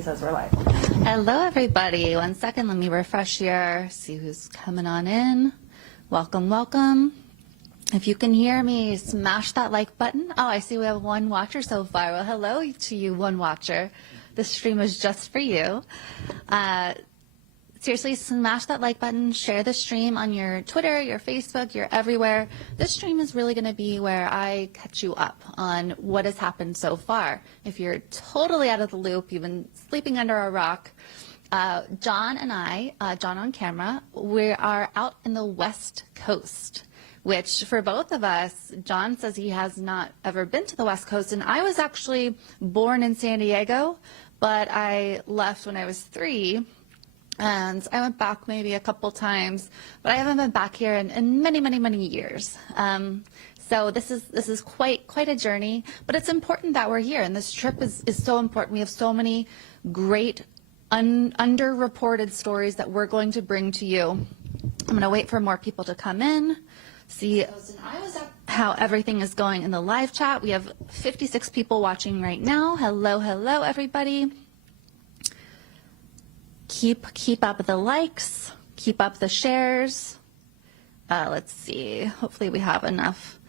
he says we're live. Hello, everybody. 1 second. Let me refresh here. See who's coming on in. Welcome, welcome. If you can hear me, smash that like button. Oh, I see we have one watcher so far. Well, hello to you, one watcher. This stream is just for you. Seriously, smash that like button, share the stream on your Twitter, your Facebook, you're everywhere. This stream is really going to be where I catch you up on what has happened so far. If you're totally out of the loop, you've been sleeping under a rock, John and I, John on camera, we are out in the West Coast, which for both of us, John says he has not ever been to the West Coast, and I was actually born in San Diego, but I left when I was 3. And I went back maybe a couple times, but I haven't been back here in many, many, many years. So this is quite a journey, but it's important that we're here. And this trip is so important. We have so many great underreported stories that we're going to bring to you. I'm going to wait for more people to come in, see how everything is going in the live chat. We have 56 people watching right now. Hello, hello, everybody. Keep up the likes, keep up the shares. Let's see, hopefully we have enough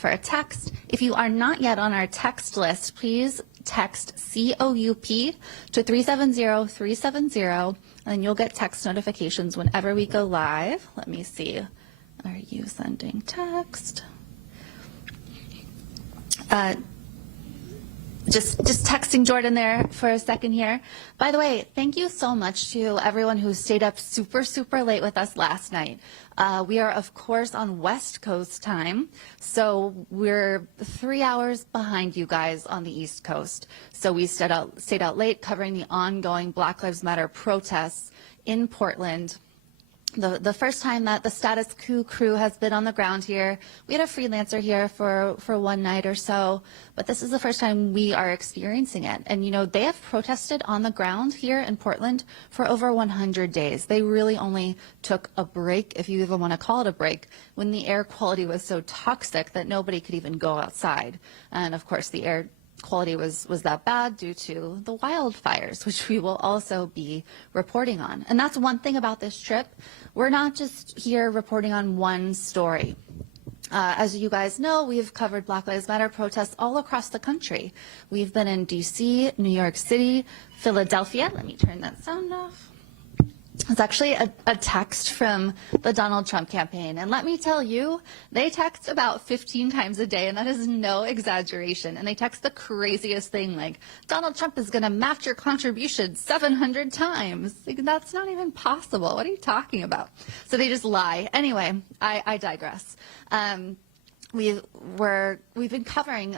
for a text. If you are not yet on our text list, please text COUP to 370-370, and you'll get text notifications whenever we go live. Let me see, are you sending text? Just texting Jordan there for a second here. By the way, thank you so much to everyone who stayed up super late with us last night. We are, of course, on West Coast time, so we're 3 hours behind you guys on the East Coast. So we stayed out late covering the ongoing Black Lives Matter protests in Portland. The first time that the Status Coup crew has been on the ground here. We had a freelancer here for one night or so, but this is the first time we are experiencing it. And, you know, they have protested on the ground here in Portland for over 100 days. They really only took a break, if you even want to call it a break, when the air quality was so toxic that nobody could even go outside. And, of course, the air quality was that bad due to the wildfires, which we will also be reporting on. And that's one thing about this trip. We're not just here reporting on one story. As you guys know, we've covered Black Lives Matter protests all across the country. We've been in DC, New York City, Philadelphia. Let me turn that sound off. It's actually a text from the Donald Trump campaign. And let me tell you, they text about 15 times a day, and that is no exaggeration. And they text the craziest thing, like, Donald Trump is going to match your contribution 700 times. Like, that's not even possible. What are you talking about? So they just lie. Anyway, I digress. We've been covering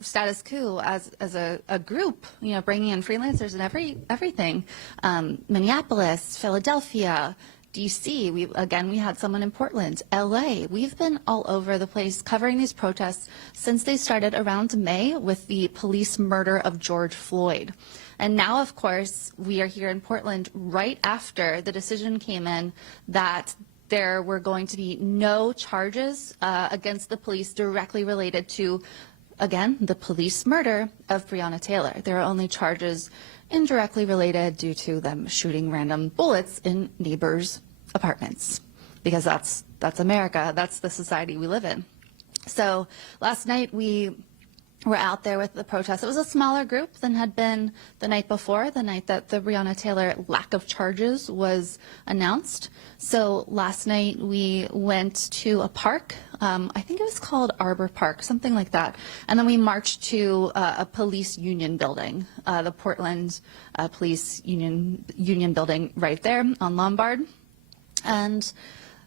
Status Coup as a group, you know, bringing in freelancers and everything. Minneapolis, Philadelphia, DC. We had someone in Portland, LA. We've been all over the place covering these protests since they started around May with the police murder of George Floyd. And now, of course, we are here in Portland right after the decision came in that there were going to be no charges against the police directly related to, again, the police murder of Breonna Taylor. There are only charges indirectly related due to them shooting random bullets in neighbors' apartments, because that's America. That's the society we live in. So last night we were out there with the protest. It was a smaller group than had been the night before, the night that the Breonna Taylor lack of charges was announced. So last night we went to a park. I think it was called Arbor Park, something like that. And then we marched to a police union building, the Portland Police Union building right there on Lombard. And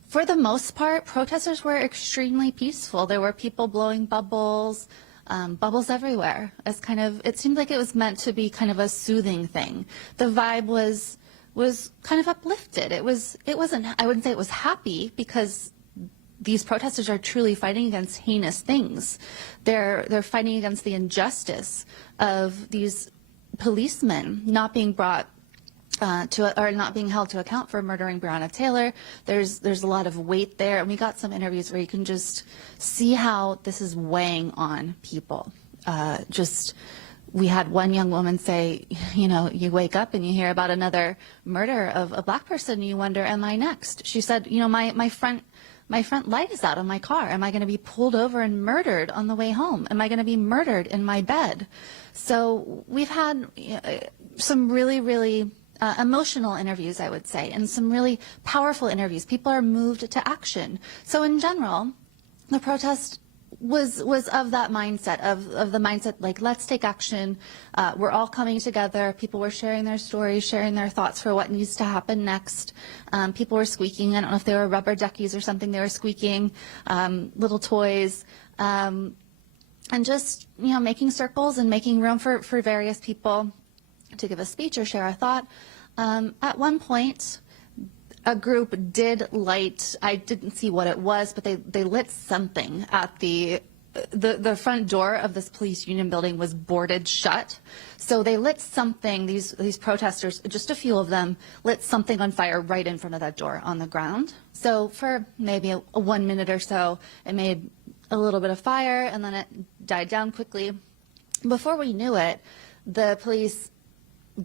for the most part, protesters were extremely peaceful. There were people blowing bubbles, bubbles everywhere. It seemed like it was meant to be kind of a soothing thing. The vibe was kind of uplifted. It wasn't, I wouldn't say it was happy, because these protesters are truly fighting against heinous things. They're fighting against the injustice of these policemen not being brought or not being held to account for murdering Breonna Taylor. There's a lot of weight there, and we got some interviews where you can just see how this is weighing on people. Just we had one young woman say, you know, you wake up and you hear about another murder of a black person, and you wonder, am I next? She said, you know, my front light is out on my car. Am I going to be pulled over and murdered on the way home? Am I going to be murdered in my bed? So we've had some really, really emotional interviews, I would say, and some really powerful interviews. People are moved to action. So in general, the protest was of that mindset, of the mindset, like, let's take action. We're all coming together. People were sharing their stories, sharing their thoughts for what needs to happen next. People were squeaking. I don't know if they were rubber duckies or something. They were squeaking, little toys, and just, you know, making circles and making room for various people to give a speech or share a thought. At one point, a group did light, I didn't see what it was, but they lit something at the front door of this police union building was boarded shut. So they lit something, these protesters, just a few of them, lit something on fire right in front of that door on the ground. So for maybe a 1 minute or so, it made a little bit of fire, and then it died down quickly. Before we knew it, the police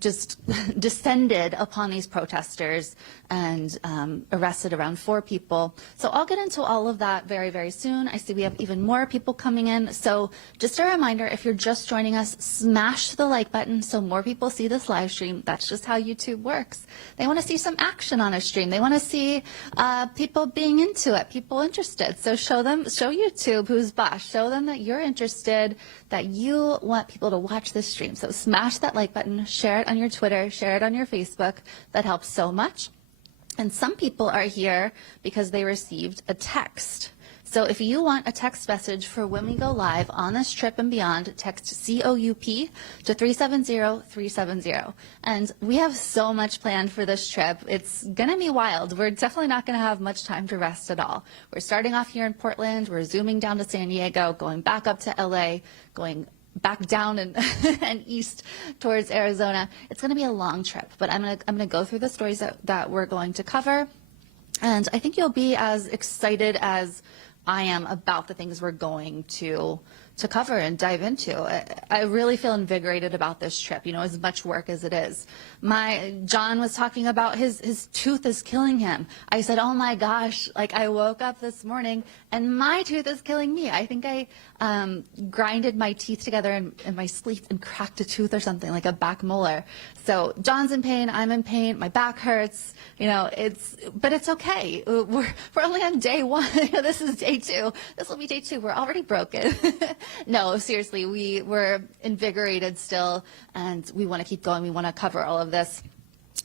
just descended upon these protesters and arrested around 4 people. So I'll get into all of that very, very soon. I see we have even more people coming in. So just a reminder, if you're just joining us, smash the like button so more people see this live stream. That's just how YouTube works. They want to see some action on a stream. They want to see people being into it, people interested. So show YouTube who's boss. Show them that you're interested, that you want people to watch this stream. So smash that like button, share it on your Twitter, share it on your Facebook. That helps so much. And some people are here because they received a text. So if you want a text message for when we go live on this trip and beyond, text COUP to 370-370. And we have so much planned for this trip. It's going to be wild. We're definitely not going to have much time to rest at all. We're starting off here in Portland. We're zooming down to San Diego, going back up to LA, going back down and, and east towards Arizona. It's going to be a long trip, but I'm going to go through the stories that we're going to cover. And I think you'll be as excited as I am about the things we're going to cover and dive into. I really feel invigorated about this trip, you know, as much work as it is. John was talking about his tooth is killing him. I said, oh my gosh, like I woke up this morning and my tooth is killing me. I think I grinded my teeth together in my sleep and cracked a tooth or something, like a back molar. So John's in pain, I'm in pain, my back hurts, you know, but it's okay. We're only on day 1. This is day 2. This will be day 2. We're already broken. No, seriously, we're invigorated still, and we want to keep going. We want to cover all of this.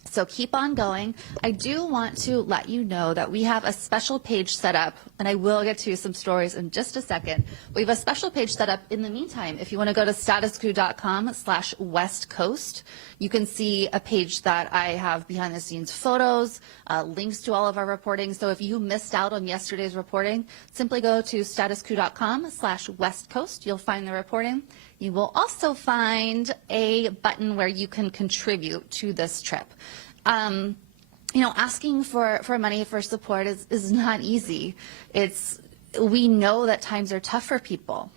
So keep on going. I do want to let you know that we have a special page set up, and I will get to some stories in just a second. We have a special page set up in the meantime. If you want to go to statuscoup.com/West Coast, you can see a page that I have behind the scenes photos, links to all of our reporting. So if you missed out on yesterday's reporting, simply go to statuscoup.com/West Coast. You'll find the reporting. You will also find a button where you can contribute to this trip. You know, asking for money for support is not easy. We know that times are tough for people.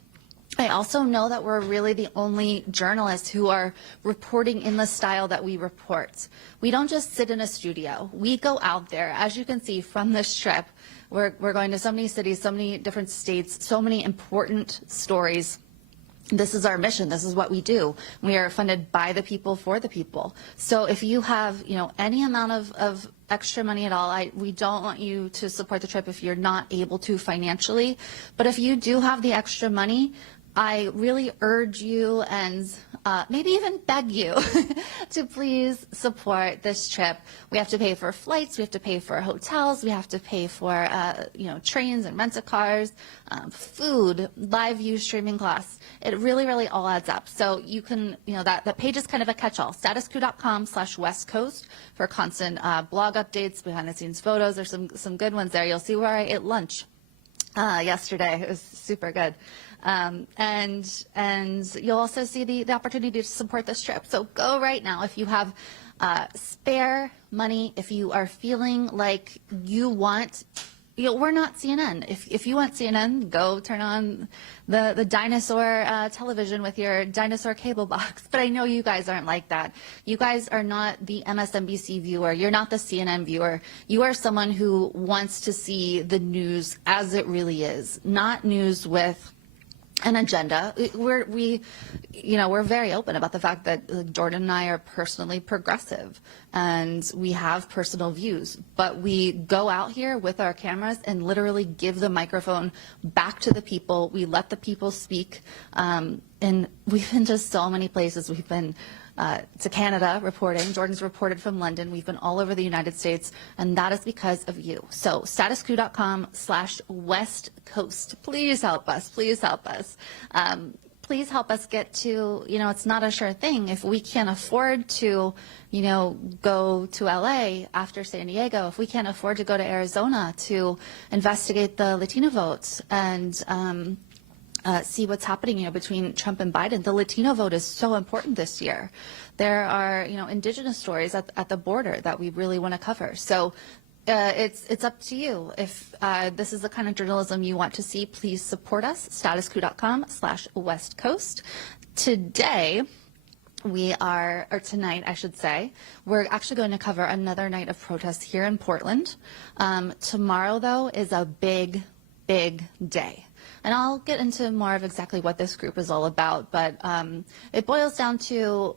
I also know that we're really the only journalists who are reporting in the style that we report. We don't just sit in a studio. We go out there. As you can see from this trip, we're going to so many cities, so many different states, so many important stories. This is our mission. This is what we do. We are funded by the people for the people. So if you have, you know, any amount of extra money at all, we don't want you to support the trip if you're not able to financially. But if you do have the extra money, I really urge you and maybe even beg you to please support this trip. We have to pay for flights, we have to pay for hotels, we have to pay for you know, trains and rent-a-cars, food, live view streaming costs. It really, really all adds up. So you can, you know, that page is kind of a catch-all. statuscoup.com/West Coast for constant blog updates, behind-the-scenes photos. There's some good ones there. You'll see where I ate lunch yesterday. It was super good. And you'll also see the opportunity to support this trip. So go right now if you have spare money, if you are feeling like you want we're not CNN. If you want CNN, go turn on the dinosaur television with your dinosaur cable box. But I know you guys aren't like that. You guys are not the MSNBC viewer. You're not the CNN viewer. You are someone who wants to see the news as it really is, not news with an agenda. We're very open about the fact that Jordan and I are personally progressive and we have personal views, but we go out here with our cameras and literally give the microphone back to the people. We let the people speak, and we've been to so many places. We've been to Canada reporting. Jordan's reported from London. We've been all over the United States, and that is because of you. So statuscoup.com/West Coast. Please help us. Please help us. Please help us get to, it's not a sure thing. If we can't afford to, go to LA after San Diego, if we can't afford to go to Arizona to investigate the Latino votes and see what's happening between Trump and Biden. The Latino vote is so important this year. There are indigenous stories at the border that we really want to cover. So it's up to you. If this is the kind of journalism you want to see, please support us. statuscoup.com/West Coast. Today, tonight, I should say, we're actually going to cover another night of protests here in Portland. Tomorrow, though, is a big, big day. And I'll get into more of exactly what this group is all about, but it boils down to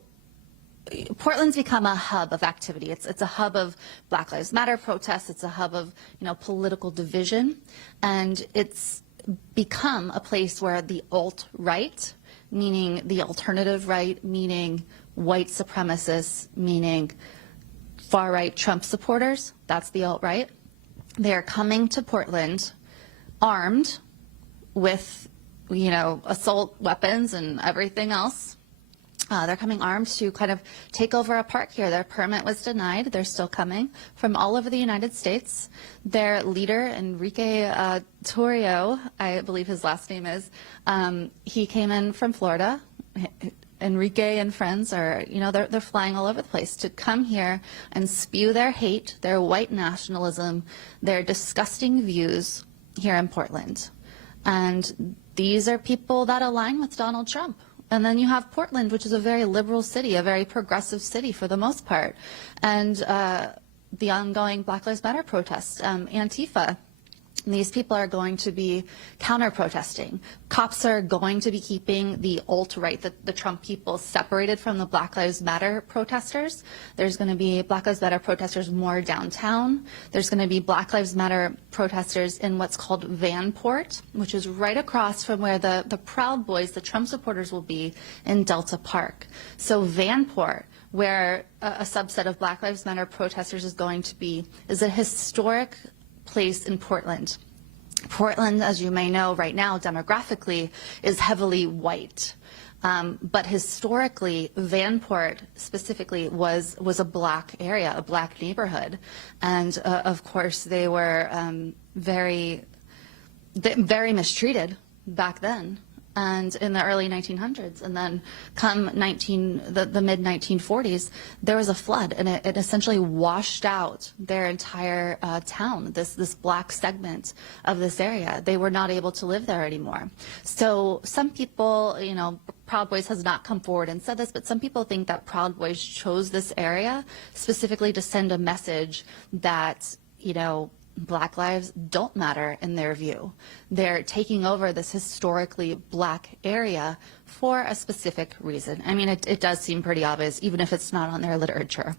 Portland's become a hub of activity. It's a hub of Black Lives Matter protests. It's a hub of political division, and it's become a place where the alt-right, meaning the alternative right, meaning white supremacists, meaning far-right Trump supporters, that's the alt-right, they are coming to Portland armed with, assault weapons and everything else. They're coming armed to kind of take over a park here. Their permit was denied. They're still coming from all over the United States. Their leader, Enrique Torrio, I believe his last name is, he came in from Florida. Enrique and friends are, they're flying all over the place to come here and spew their hate, their white nationalism, their disgusting views here in Portland. And these are people that align with Donald Trump. And then you have Portland, which is a very liberal city, a very progressive city for the most part. And the ongoing Black Lives Matter protests, Antifa. These people are going to be counter-protesting. Cops are going to be keeping the alt-right, the Trump people, separated from the Black Lives Matter protesters. There's going to be Black Lives Matter protesters more downtown. There's going to be Black Lives Matter protesters in what's called Vanport, which is right across from where the Proud Boys, the Trump supporters, will be in Delta Park. So Vanport, where a subset of Black Lives Matter protesters is going to be, is a historic place in Portland. Portland, as you may know right now, demographically, is heavily white. But historically, Vanport specifically was a black area, a black neighborhood. And of course, they were very mistreated back then and in the early 1900s. And then come the mid-1940s, there was a flood, and it essentially washed out their entire town, this black segment of this area. They were not able to live there anymore. So some people, Proud Boys has not come forward and said this, but some people think that Proud Boys chose this area specifically to send a message that, Black lives don't matter in their view. They're taking over this historically black area for a specific reason. I mean, it does seem pretty obvious, even if it's not on their literature.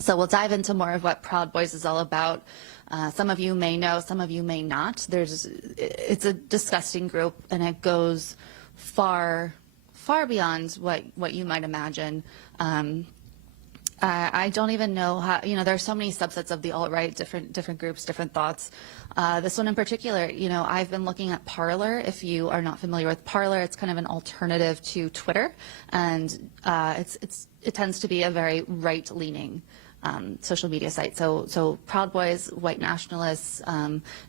So we'll dive into more of what Proud Boys is all about. Some of you may know, some of you may not. It's a disgusting group, and it goes far beyond what you might imagine. I don't even know how, there are so many subsets of the alt-right, different groups, different thoughts. This one in particular, I've been looking at Parler. If you are not familiar with Parler, it's kind of an alternative to Twitter, and it tends to be a very right-leaning social media site. So Proud Boys, white nationalists,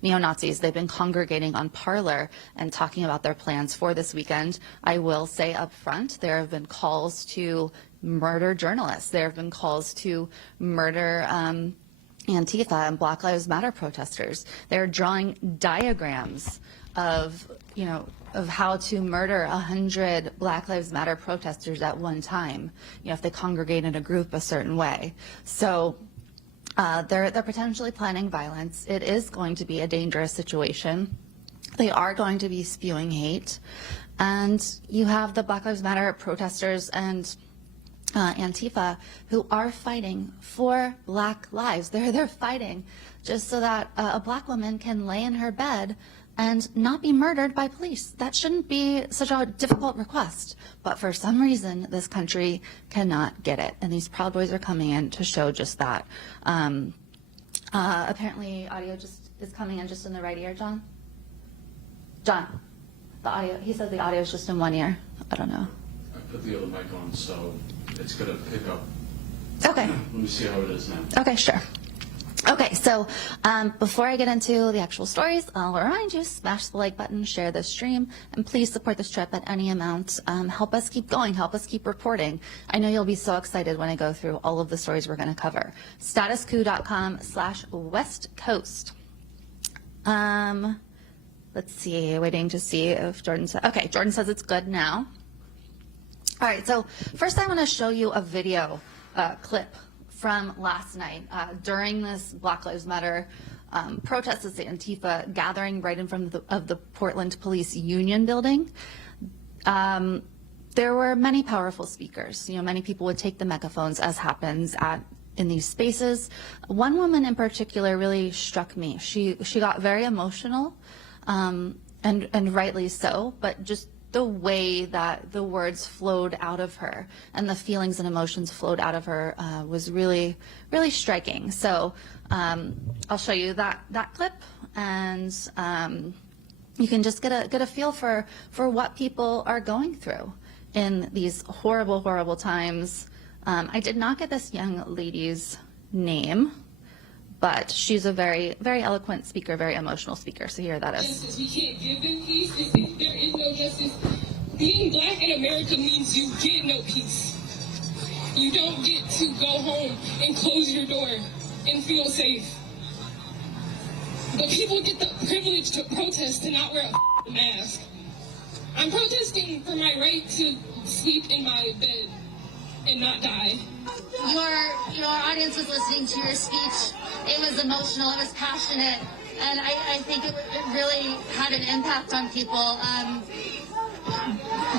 neo-Nazis, they've been congregating on Parler and talking about their plans for this weekend. I will say up front, there have been calls to murder journalists. There have been calls to murder Antifa and Black Lives Matter protesters. They're drawing diagrams of, of how to murder 100 Black Lives Matter protesters at one time, if they congregate in a group a certain way. So they're potentially planning violence. It is going to be a dangerous situation. They are going to be spewing hate. And you have the Black Lives Matter protesters and Antifa who are fighting for Black lives. They're fighting just so that a Black woman can lay in her bed and not be murdered by police. That shouldn't be such a difficult request. But for some reason, this country cannot get it. And these Proud Boys are coming in to show just that. Apparently, audio just is coming in just in the right ear, John? John, the audio, he says the audio is just in one ear. I don't know. I put the other mic on, so it's going to pick up. Okay. Let me see how it is now. Okay, sure. Okay, so before I get into the actual stories, I'll remind you, smash the like button, share this stream, and please support this trip at any amount. Help us keep going, help us keep reporting. I know you'll be so excited when I go through all of the stories we're going to cover. statuscoup.com/West Coast. Let's see, waiting to see if Jordan said, okay, Jordan says it's good now. All right, so first I want to show you a video clip from last night during this Black Lives Matter protest at the Antifa gathering right in front of the Portland Police Union building. There were many powerful speakers. Many people would take the megaphones, as happens in these spaces. One woman in particular really struck me. She got very emotional, and rightly so, but just the way that the words flowed out of her and the feelings and emotions flowed out of her was really, really striking. So I'll show you that clip, and you can just get a feel for what people are going through in these horrible, horrible times. I did not get this young lady's name, but she's a very, very eloquent speaker, very emotional speaker. So here that is. Justice. We can't give them peace if there is no justice. Being Black in America means you get no peace. You don't get to go home and close your door and feel safe. But people get the privilege to protest and not wear a mask. I'm protesting for my right to sleep in my bed and not die. Your audience was listening to your speech. It was emotional, it was passionate, and I think it really had an impact on people.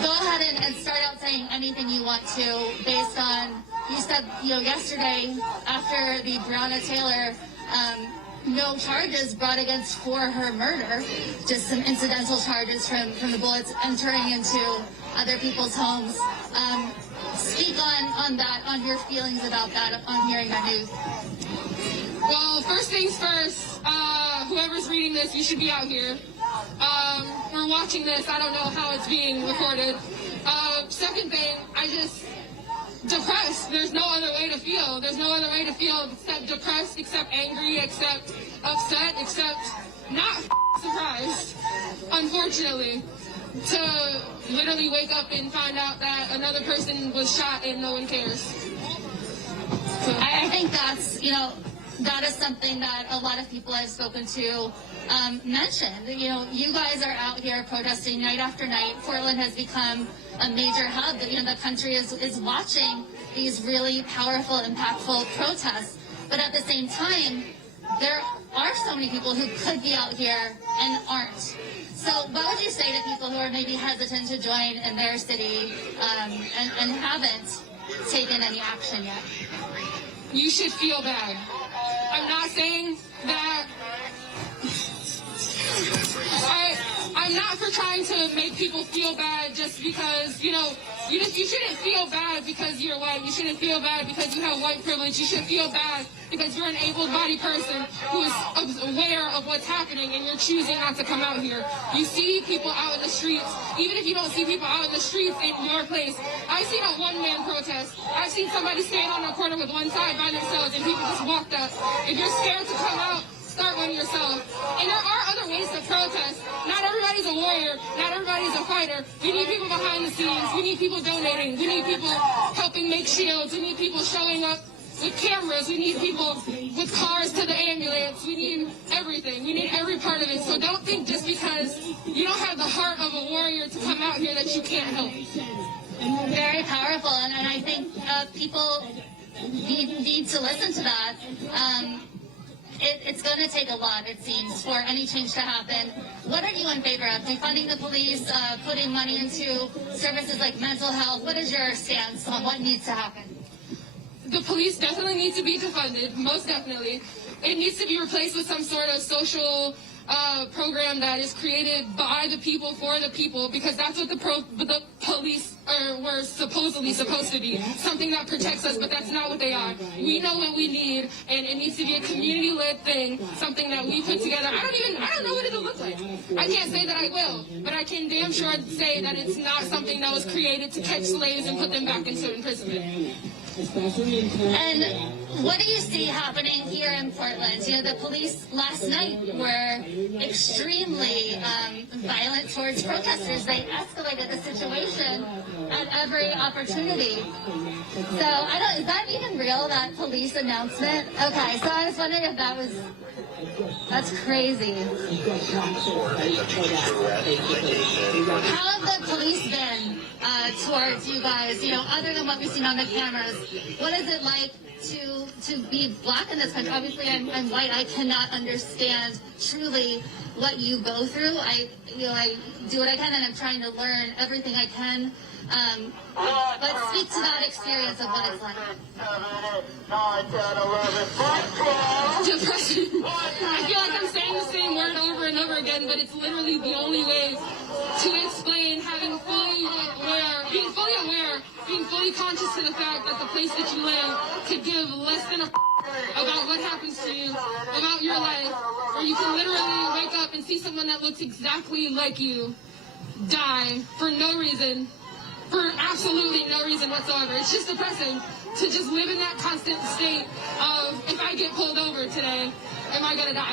Go ahead and start out saying anything you want to based on, you said, yesterday after the Breonna Taylor, no charges brought against for her murder, just some incidental charges from the bullets entering into other people's homes. Speak on that, on your feelings about that, upon hearing that news. Well, first things first, whoever's reading this, you should be out here. We're watching this, I don't know how it's being recorded. Second thing, depressed. There's no other way to feel. There's no other way to feel except depressed, except angry, except upset, except not surprised, unfortunately. To literally wake up and find out that another person was shot and no one cares. So. I think that's, that is something that a lot of people I've spoken to mentioned. You guys are out here protesting night after night. Portland has become a major hub. The country is watching these really powerful, impactful protests. But at the same time, there are so many people who could be out here and aren't. So what would you say to people who are maybe hesitant to join in their city and haven't taken any action yet? You should feel bad. I'm not saying that I'm not for trying to make people feel bad just because, you shouldn't feel bad because you're white. You shouldn't feel bad because you have white privilege. You should feel bad because you're an able-bodied person who is aware of what's happening and you're choosing not to come out here. You see people out in the streets. Even if you don't see people out in the streets in your place, I've seen a one-man protest. I've seen somebody stand on a corner with one side by themselves and people just walked up. If you're scared to come out, start one yourself. And there are other ways to protest. Not everybody's a warrior. Not everybody's a fighter. We need people behind the scenes. We need people donating. We need people helping make shields. We need people showing up with cameras. We need people with cars to the ambulance. We need everything. We need every part of it. So don't think just because you don't have the heart of a warrior to come out here that you can't help. Very powerful, and I think people need to listen to that. It's going to take a lot, it seems, for any change to happen. What are you in favor of? Defunding the police, putting money into services like mental health? What is your stance on what needs to happen? The police definitely need to be defunded, most definitely. It needs to be replaced with some sort of social program that is created by the people for the people, because that's what the police were supposedly supposed to be, something that protects us, but that's not what they are. We know what we need, and it needs to be a community-led thing, something that we put together. I don't know what it'll look like. I can't say that I will, but I can damn sure say that it's not something that was created to catch slaves and put them back into imprisonment. And what do you see happening here in Portland? You know, the police last night were extremely violent towards protesters. They escalated the situation at every opportunity. So is that even real, that police announcement? Okay, so I was wondering if that's crazy. How have the police been towards you guys, you know, other than what we've seen on the cameras? What is it like to be black in this country? Obviously, I'm white. I cannot understand truly what you go through. I do what I can, and I'm trying to learn everything I can. But speak to that experience of what it's like. Depression. I feel like I'm saying the same word over and over again, but it's literally the only way to explain being fully aware, being fully conscious to the fact that the place that you live could give less than a about what happens to you, about your life, or you can literally wake up and see someone that looks exactly like you die for no reason. For absolutely no reason whatsoever. It's just depressing to just live in that constant state of, if I get pulled over today, am I gonna die?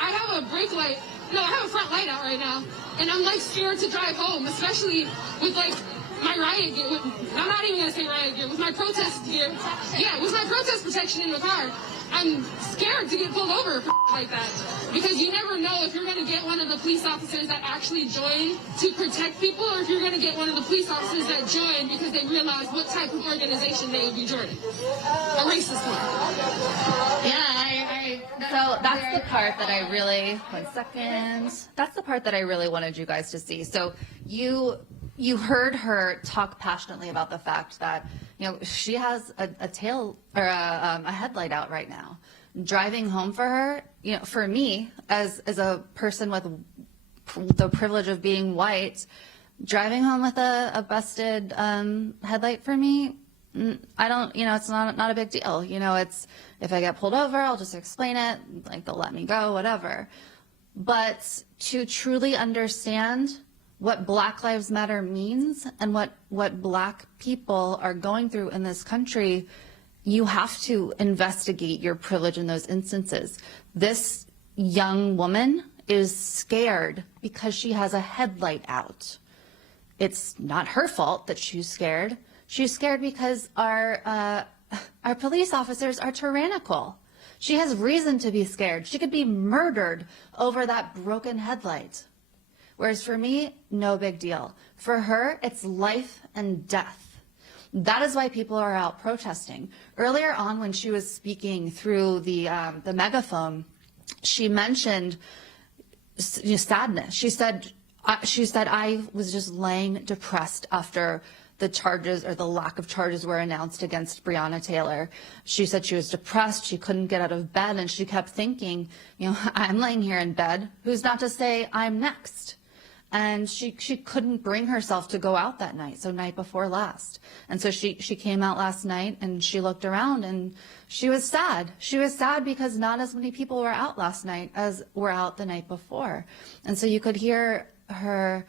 I have a brake light. No, I have a front light out right now, and I'm like scared to drive home, especially with like my riot gear. I'm not even gonna say riot gear. With my protest gear, yeah, with my protest protection in the car. I'm scared to get pulled over for like that, because you never know if you're going to get one of the police officers that actually join to protect people, or if you're going to get one of the police officers that join because they realize what type of organization they would be joining. A racist one. Yeah, So that's the part that I really, that's the part that I really wanted you guys to see. So you heard her talk passionately about the fact that, you know, she has a tail or a headlight out right now. Driving home for her, you know, for me as a person with the privilege of being white, driving home with a busted headlight for me, I don't, you know, it's not a big deal. You know, it's, if I get pulled over, I'll just explain it, like they'll let me go, whatever. But to truly understand what Black Lives Matter means and what Black people are going through in this country, you have to investigate your privilege in those instances. This young woman is scared because she has a headlight out. It's not her fault that she's scared. She's scared because our police officers are tyrannical. She has reason to be scared. She could be murdered over that broken headlight. Whereas for me, no big deal. For her, it's life and death. That is why people are out protesting. Earlier on, when she was speaking through the megaphone, she mentioned sadness. She said, I was just laying depressed after the charges or the lack of charges were announced against Breonna Taylor. She said she was depressed, she couldn't get out of bed, and she kept thinking, you know, I'm laying here in bed, who's not to say I'm next? And she couldn't bring herself to go out that night, so night before last. And so she came out last night and she looked around and she was sad. She was sad because not as many people were out last night as were out the night before. And so you could hear her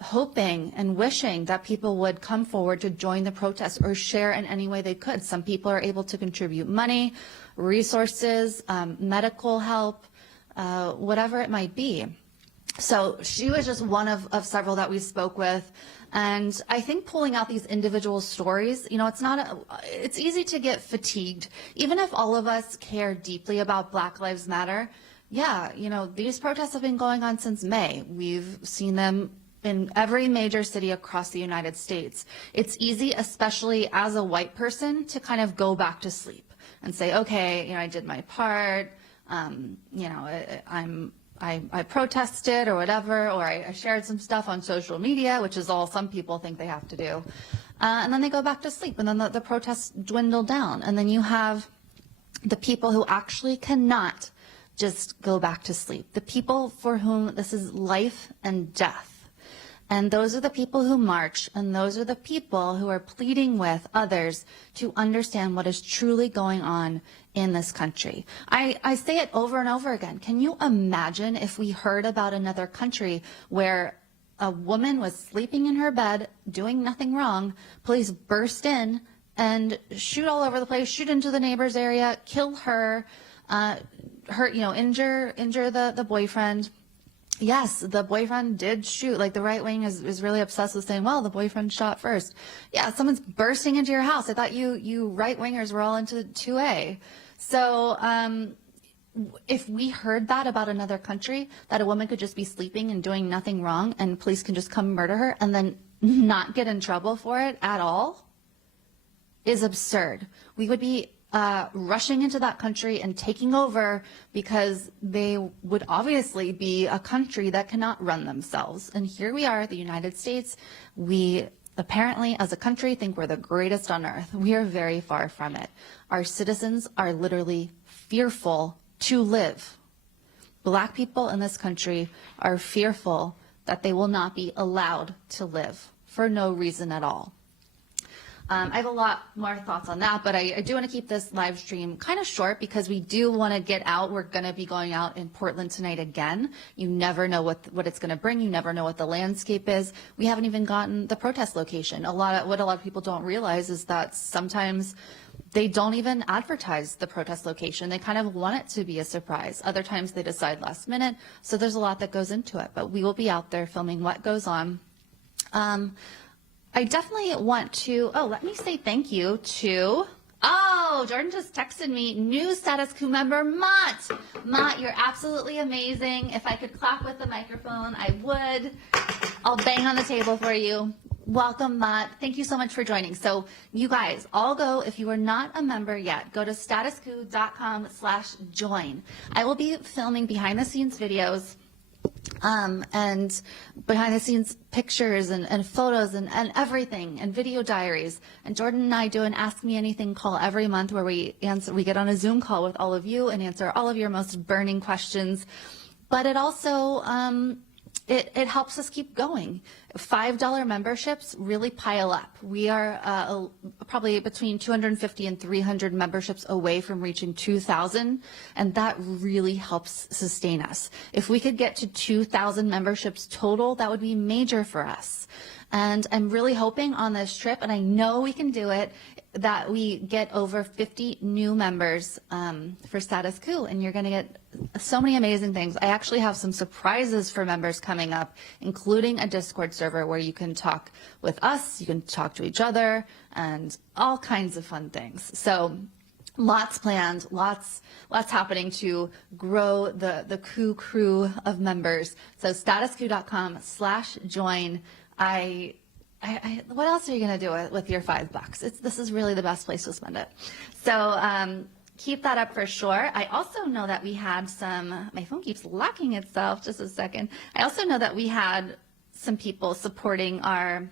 hoping and wishing that people would come forward to join the protest or share in any way they could. Some people are able to contribute money, resources, medical help, whatever it might be. So she was just one of several that we spoke with. And I think pulling out these individual stories, you know, it's easy to get fatigued. Even if all of us care deeply about Black Lives Matter, yeah, you know, these protests have been going on since May. We've seen them in every major city across the United States. It's easy, especially as a white person, to kind of go back to sleep and say, okay, you know, I did my part, you know, I protested or whatever, or I shared some stuff on social media, which is all some people think they have to do. And then they go back to sleep, and then the protests dwindle down. And then you have the people who actually cannot just go back to sleep, the people for whom this is life and death. And those are the people who march, and those are the people who are pleading with others to understand what is truly going on in this country. I say it over and over again. Can you imagine if we heard about another country where a woman was sleeping in her bed, doing nothing wrong, police burst in and shoot all over the place, shoot into the neighbor's area, kill her, hurt, you know, injure the boyfriend. Yes, the boyfriend did shoot. Like, the right wing is really obsessed with saying, well, the boyfriend shot first. Yeah, someone's bursting into your house. I thought you right wingers were all into 2A. So if we heard that about another country, that a woman could just be sleeping and doing nothing wrong and police can just come murder her and then not get in trouble for it at all, is absurd. We would be rushing into that country and taking over because they would obviously be a country that cannot run themselves. And here we are, the United States. We apparently, as a country, think we're the greatest on earth. We are very far from it. Our citizens are literally fearful to live. Black people in this country are fearful that they will not be allowed to live for no reason at all. I have a lot more thoughts on that, but I do want to keep this live stream kind of short because we do want to get out. We're going to be going out in Portland tonight again. You never know what it's going to bring. You never know what the landscape is. We haven't even gotten the protest location. What a lot of people don't realize is that sometimes they don't even advertise the protest location. They kind of want it to be a surprise. Other times they decide last minute. So there's a lot that goes into it, but we will be out there filming what goes on. I definitely want to, let me say thank you to, Jordan just texted me, new Status Coup member, Mott. Mott, you're absolutely amazing. If I could clap with the microphone, I would. I'll bang on the table for you. Welcome, Mott. Thank you so much for joining. So you guys all go, if you are not a member yet, go to statuscoup.com/join. I will be filming behind the scenes videos and behind the scenes pictures and photos and everything and video diaries. And Jordan and I do an Ask Me Anything call every month where we get on a Zoom call with all of you and answer all of your most burning questions. But it also, it helps us keep going. $5 memberships really pile up. We are probably between 250 and 300 memberships away from reaching 2,000, and that really helps sustain us. If we could get to 2,000 memberships total, that would be major for us. And I'm really hoping on this trip, and I know we can do it, that we get over 50 new members for Status Coup, and you're going to get so many amazing things. I actually have some surprises for members coming up, including a Discord server where you can talk with us, you can talk to each other, and all kinds of fun things. So lots planned, lots happening to grow the Coup crew of members. So statuscoup.com/join. What else are you going to do with your $5? This is really the best place to spend it. So keep that up for sure. I also know that we had my phone keeps locking itself, just a second. I also know that we had some people supporting our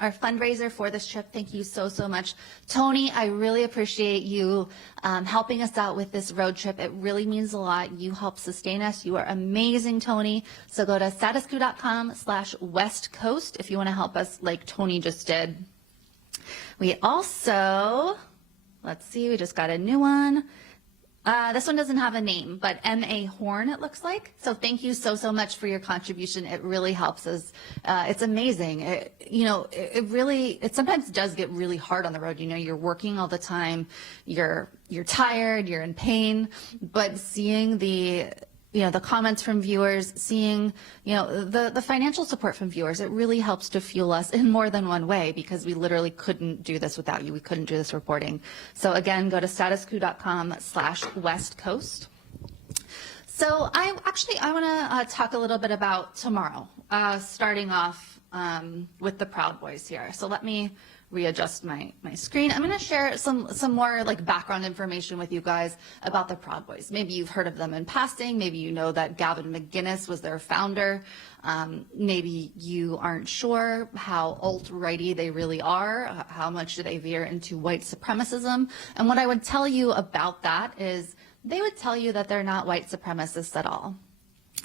fundraiser for this trip. Thank you so much. Tony, I really appreciate you helping us out with this road trip. It really means a lot. You help sustain us. You are amazing, Tony. So go to statuscoup.com/West Coast if you want to help us like Tony just did. We also, let's see, we just got a new one. This one doesn't have a name, but M.A. Horn, it looks like. So thank you so much for your contribution. It really helps us. It's amazing. It sometimes does get really hard on the road. You know, you're working all the time. You're tired. You're in pain. But seeing the the comments from viewers, seeing, the financial support from viewers. It really helps to fuel us in more than one way, because we literally couldn't do this without you. We couldn't do this reporting. So again, go to statuscoup.com/West Coast. So I want to talk a little bit about tomorrow, starting off with the Proud Boys here. So let me readjust my screen. I'm going to share some more like background information with you guys about the Proud Boys. Maybe you've heard of them in passing. Maybe you know that Gavin McInnes was their founder. Maybe you aren't sure how alt-righty they really are. How much do they veer into white supremacism? And what I would tell you about that is they would tell you that they're not white supremacists at all.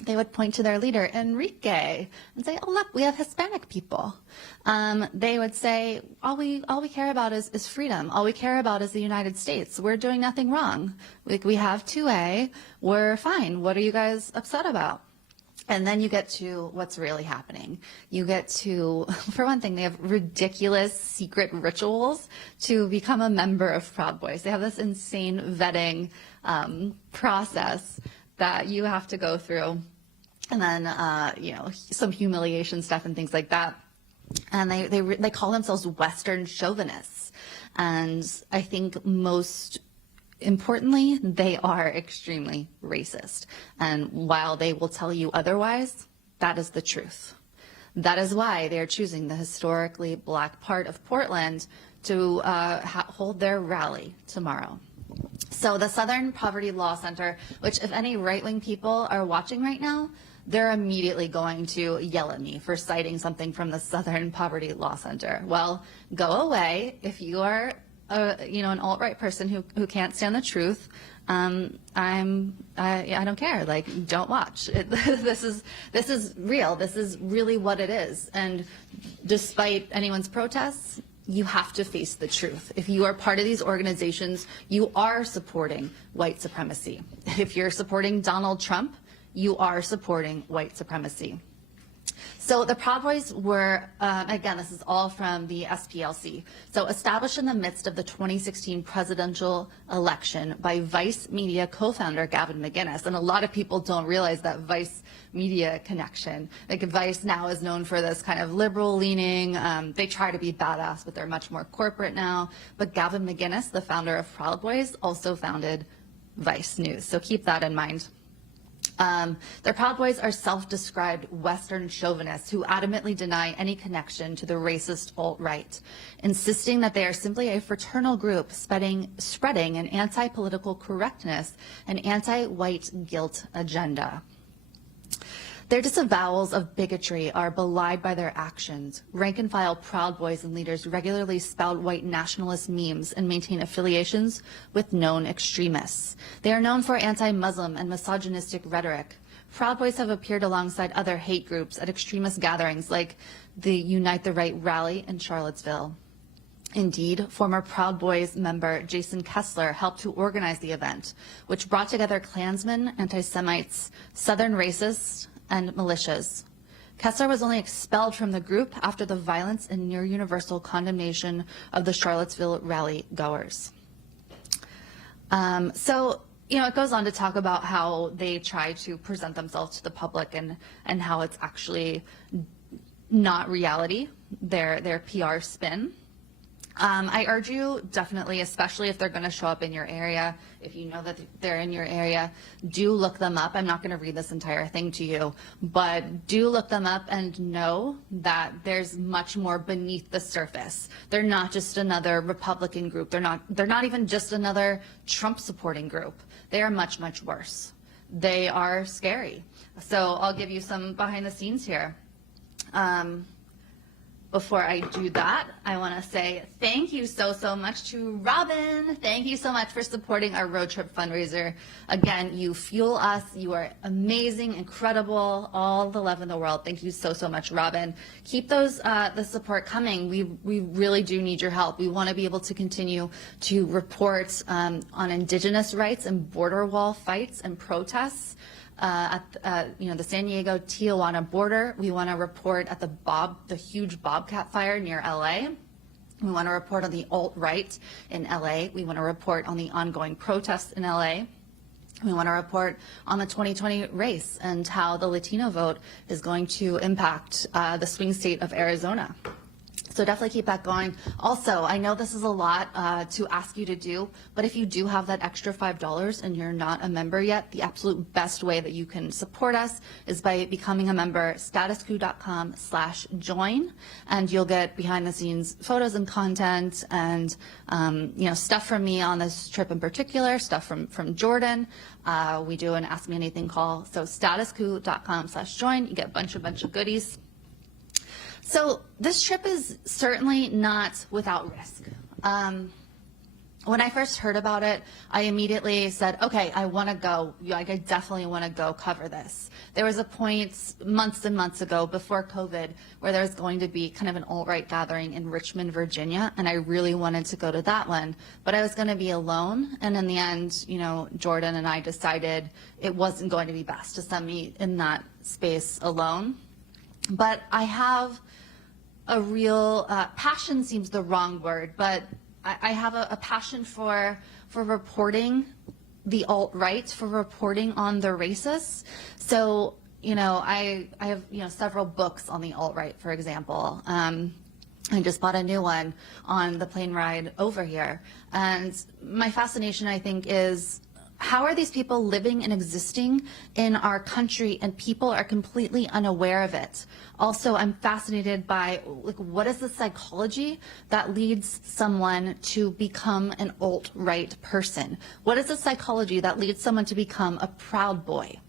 They would point to their leader, Enrique, and say, oh, look, we have Hispanic people. They would say, all we care about is freedom. All we care about is the United States. We're doing nothing wrong. We have 2A. We're fine. What are you guys upset about? And then you get to what's really happening. You get to, for one thing, they have ridiculous secret rituals to become a member of Proud Boys. They have this insane vetting process that you have to go through, and then some humiliation stuff and things like that. And they call themselves Western chauvinists, and I think most importantly, they are extremely racist. And while they will tell you otherwise, that is the truth. That is why they are choosing the historically black part of Portland to hold their rally tomorrow. So the Southern Poverty Law Center, which if any right-wing people are watching right now, they're immediately going to yell at me for citing something from the Southern Poverty Law Center. Well, go away. If you are an alt-right person who can't stand the truth, I don't care. Like, don't watch. This is real. This is really what it is. And despite anyone's protests, you have to face the truth. If you are part of these organizations, you are supporting white supremacy. If you're supporting Donald Trump, you are supporting white supremacy. So the Proud Boys were, again, this is all from the SPLC. So established in the midst of the 2016 presidential election by Vice Media co-founder Gavin McInnes. And a lot of people don't realize that Vice Media connection. Like Vice now is known for this kind of liberal leaning. They try to be badass, but they're much more corporate now. But Gavin McInnes, the founder of Proud Boys, also founded Vice News. So keep that in mind. The Proud Boys are self-described Western chauvinists who adamantly deny any connection to the racist alt-right, insisting that they are simply a fraternal group spreading an anti-political correctness and anti-white guilt agenda. Their disavowals of bigotry are belied by their actions. Rank-and-file Proud Boys and leaders regularly spout white nationalist memes and maintain affiliations with known extremists. They are known for anti-Muslim and misogynistic rhetoric. Proud Boys have appeared alongside other hate groups at extremist gatherings like the Unite the Right rally in Charlottesville. Indeed, former Proud Boys member Jason Kessler helped to organize the event, which brought together Klansmen, anti-Semites, Southern racists, and militias. Kessler was only expelled from the group after the violence and near universal condemnation of the Charlottesville rally goers. It goes on to talk about how they try to present themselves to the public and how it's actually not reality, their PR spin. I urge you definitely, especially if they're going to show up in your area, if you know that they're in your area, do look them up. I'm not going to read this entire thing to you, but do look them up and know that there's much more beneath the surface. They're not just another Republican group. They're not even just another Trump supporting group. They are much, much worse. They are scary. So I'll give you some behind the scenes here. Before I do that, I want to say thank you so much to Robin. Thank you so much for supporting our road trip fundraiser. Again, you fuel us. You are amazing, incredible, all the love in the world. Thank you so much, Robin. Keep the support coming. We really do need your help. We want to be able to continue to report on Indigenous rights and border wall fights and protests. At the San Diego-Tijuana border. We want to report at the huge Bobcat fire near LA. We want to report on the alt-right in LA. We want to report on the ongoing protests in LA. We want to report on the 2020 race and how the Latino vote is going to impact the swing state of Arizona. So definitely keep that going. Also, I know this is a lot to ask you to do, but if you do have that extra $5 and you're not a member yet, the absolute best way that you can support us is by becoming a member, statuscoup.com/join, and you'll get behind the scenes photos and content and stuff from me on this trip in particular, stuff from Jordan. We do an Ask Me Anything call. So statuscoup.com/join, you get a bunch of goodies. So this trip is certainly not without risk. When I first heard about it, I immediately said, okay, I want to go. I definitely want to go cover this. There was a point months and months ago before COVID where there was going to be kind of an alt-right gathering in Richmond, Virginia, and I really wanted to go to that one. But I was going to be alone, and in the end, Jordan and I decided it wasn't going to be best to send me in that space alone. But I have a real passion seems the wrong word, but I have a passion for reporting the alt-right, for reporting on the racists. So, I have, several books on the alt-right, for example. I just bought a new one on the plane ride over here. And my fascination, I think, is how are these people living and existing in our country and people are completely unaware of it? Also, I'm fascinated by what is the psychology that leads someone to become an alt-right person? What is the psychology that leads someone to become a Proud Boy?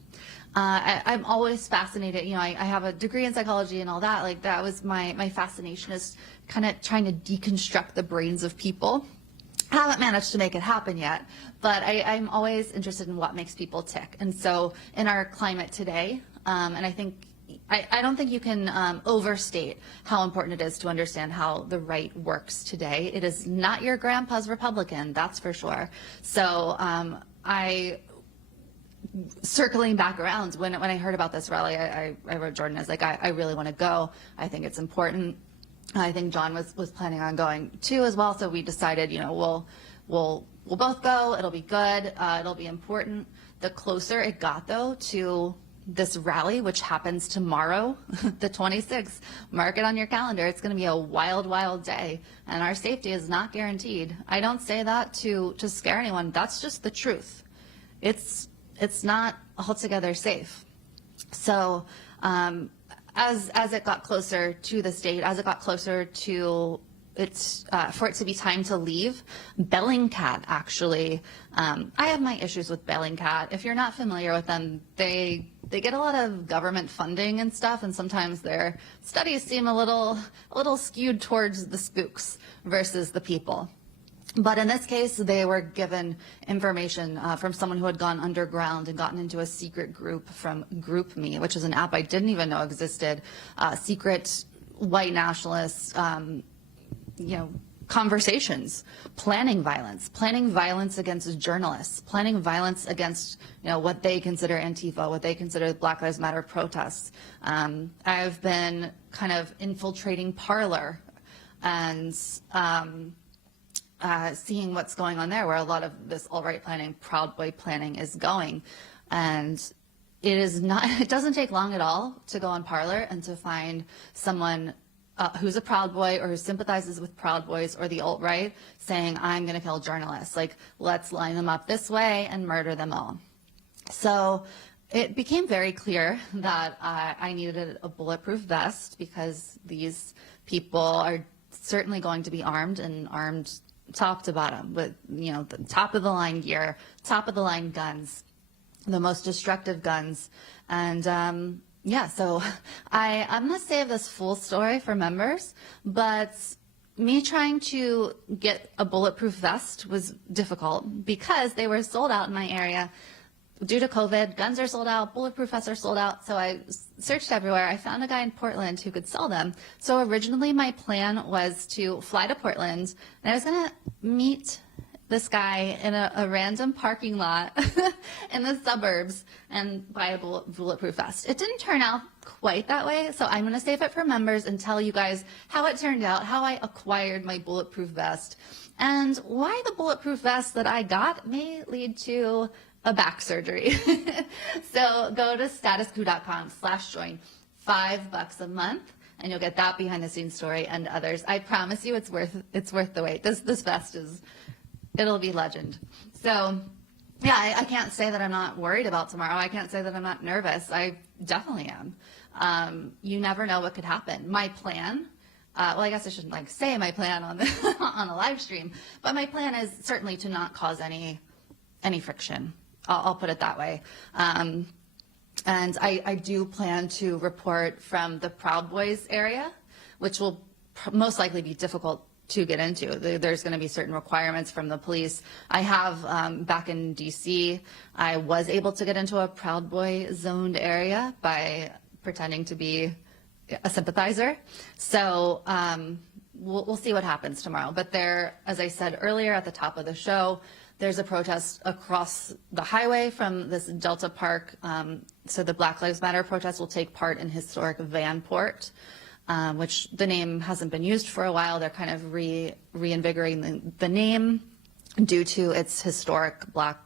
I'm always fascinated. I have a degree in psychology and all that. Like that was my fascination, is kind of trying to deconstruct the brains of people. I haven't managed to make it happen yet, but I'm always interested in what makes people tick. And so in our climate today, and I think I don't think you can overstate how important it is to understand how the right works today. It is not your grandpa's Republican, that's for sure. So circling back around, when I heard about this rally, I wrote Jordan, I was like, I really want to go. I think it's important. I think John was planning on going too as well, so we decided, we'll both go. It'll be good. It'll be important. The closer it got, though, to this rally, which happens tomorrow, the 26th, mark it on your calendar. It's going to be a wild, wild day, and our safety is not guaranteed. I don't say that to scare anyone. That's just the truth. It's not altogether safe. So. As it got closer to the state, as it got closer to for it to be time to leave, Bellingcat actually, I have my issues with Bellingcat. If you're not familiar with them, they get a lot of government funding and stuff, and sometimes their studies seem a little skewed towards the spooks versus the people. But in this case, they were given information from someone who had gone underground and gotten into a secret group from GroupMe, which is an app I didn't even know existed. Secret white nationalists, conversations, planning violence against journalists, planning violence against, what they consider Antifa, what they consider Black Lives Matter protests. I've been kind of infiltrating Parler and seeing what's going on there, where a lot of this alt-right planning, Proud Boy planning is going. And it doesn't take long at all to go on Parler and to find someone who's a Proud Boy or who sympathizes with Proud Boys or the alt-right saying, I'm going to kill journalists. Like, let's line them up this way and murder them all. So it became very clear that I needed a bulletproof vest, because these people are certainly going to be armed top to bottom with, the top of the line gear, top of the line guns, the most destructive guns. And so I'm going to save this full story for members, but me trying to get a bulletproof vest was difficult because they were sold out in my area. Due to COVID, guns are sold out, bulletproof vests are sold out, so I searched everywhere. I found a guy in Portland who could sell them. So originally my plan was to fly to Portland, and I was going to meet this guy in a random parking lot in the suburbs and buy a bulletproof vest. It didn't turn out quite that way, so I'm going to save it for members and tell you guys how it turned out, how I acquired my bulletproof vest, and why the bulletproof vest that I got may lead to a back surgery. So go to statuscoup.com/join, $5 a month, and you'll get that behind the scenes story and others. I promise you it's worth the wait. This fest it'll be legend. So yeah, I can't say that I'm not worried about tomorrow. I can't say that I'm not nervous. I definitely am. You never know what could happen. My plan, well, I guess I shouldn't say my plan on the on a live stream, but my plan is certainly to not cause any friction. I'll put it that way. And I do plan to report from the Proud Boys area, which will most likely be difficult to get into. There's going to be certain requirements from the police. I have, back in DC, I was able to get into a Proud Boy zoned area by pretending to be a sympathizer. So we'll see what happens tomorrow. But there, as I said earlier at the top of the show, there's a protest across the highway from this Delta Park. So the Black Lives Matter protest will take part in historic Vanport, which the name hasn't been used for a while. They're kind of reinvigorating the name due to its historic Black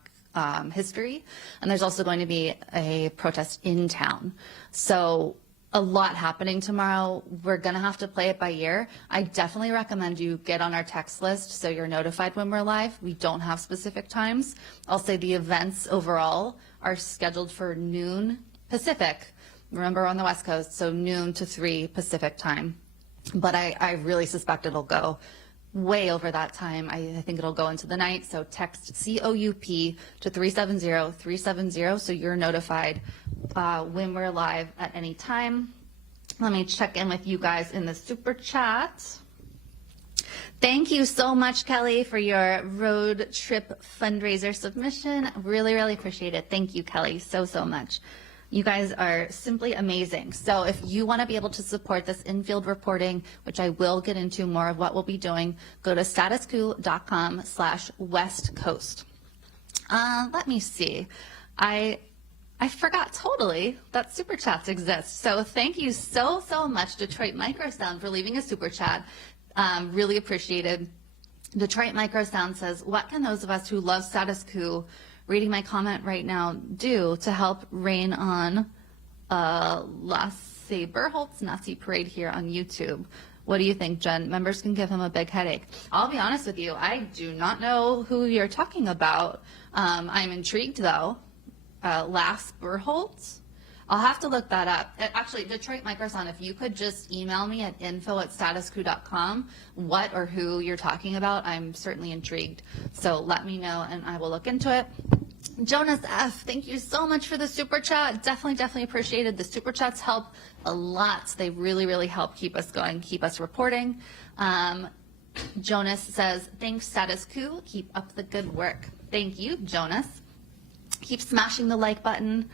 history. And there's also going to be a protest in town. So a lot happening tomorrow. We're going to have to play it by ear. I definitely recommend you get on our text list so you're notified when we're live. We don't have specific times. I'll say the events overall are scheduled for noon Pacific. Remember, we're on the West Coast, so noon to 3 Pacific time. But I really suspect it'll go way over that time. I think it'll go into the night. So text COUP to 370-370 so you're notified when we're live at any time. Let me check in with you guys in the super chat. Thank you so much, Kelly, for your road trip fundraiser submission. Really, really appreciate it. Thank you, Kelly, so much. You guys are simply amazing. So if you want to be able to support this in-field reporting, which I will get into more of what we'll be doing, go to statuscoup.com/West Coast. Let me see. I forgot totally that super chats exist. So thank you so much, Detroit Microsound, for leaving a super chat. Really appreciated. Detroit Microsound says, what can those of us who love Status Coup, reading my comment right now, do to help rain on Lasse Berholt's Nazi parade here on YouTube? What do you think, Jen? Members can give him a big headache. I'll be honest with you, I do not know who you're talking about. I'm intrigued, though. Lasse Berholt? I'll have to look that up. Actually, Detroit Microsound, if you could just email me at info@statuscoup.com what or who you're talking about, I'm certainly intrigued. So let me know and I will look into it. Jonas F., thank you so much for the super chat. Definitely appreciated. The super chats help a lot. They really help keep us going, keep us reporting. Jonas says, thanks, Status Coup. Keep up the good work. Thank you, Jonas. Keep smashing the like button.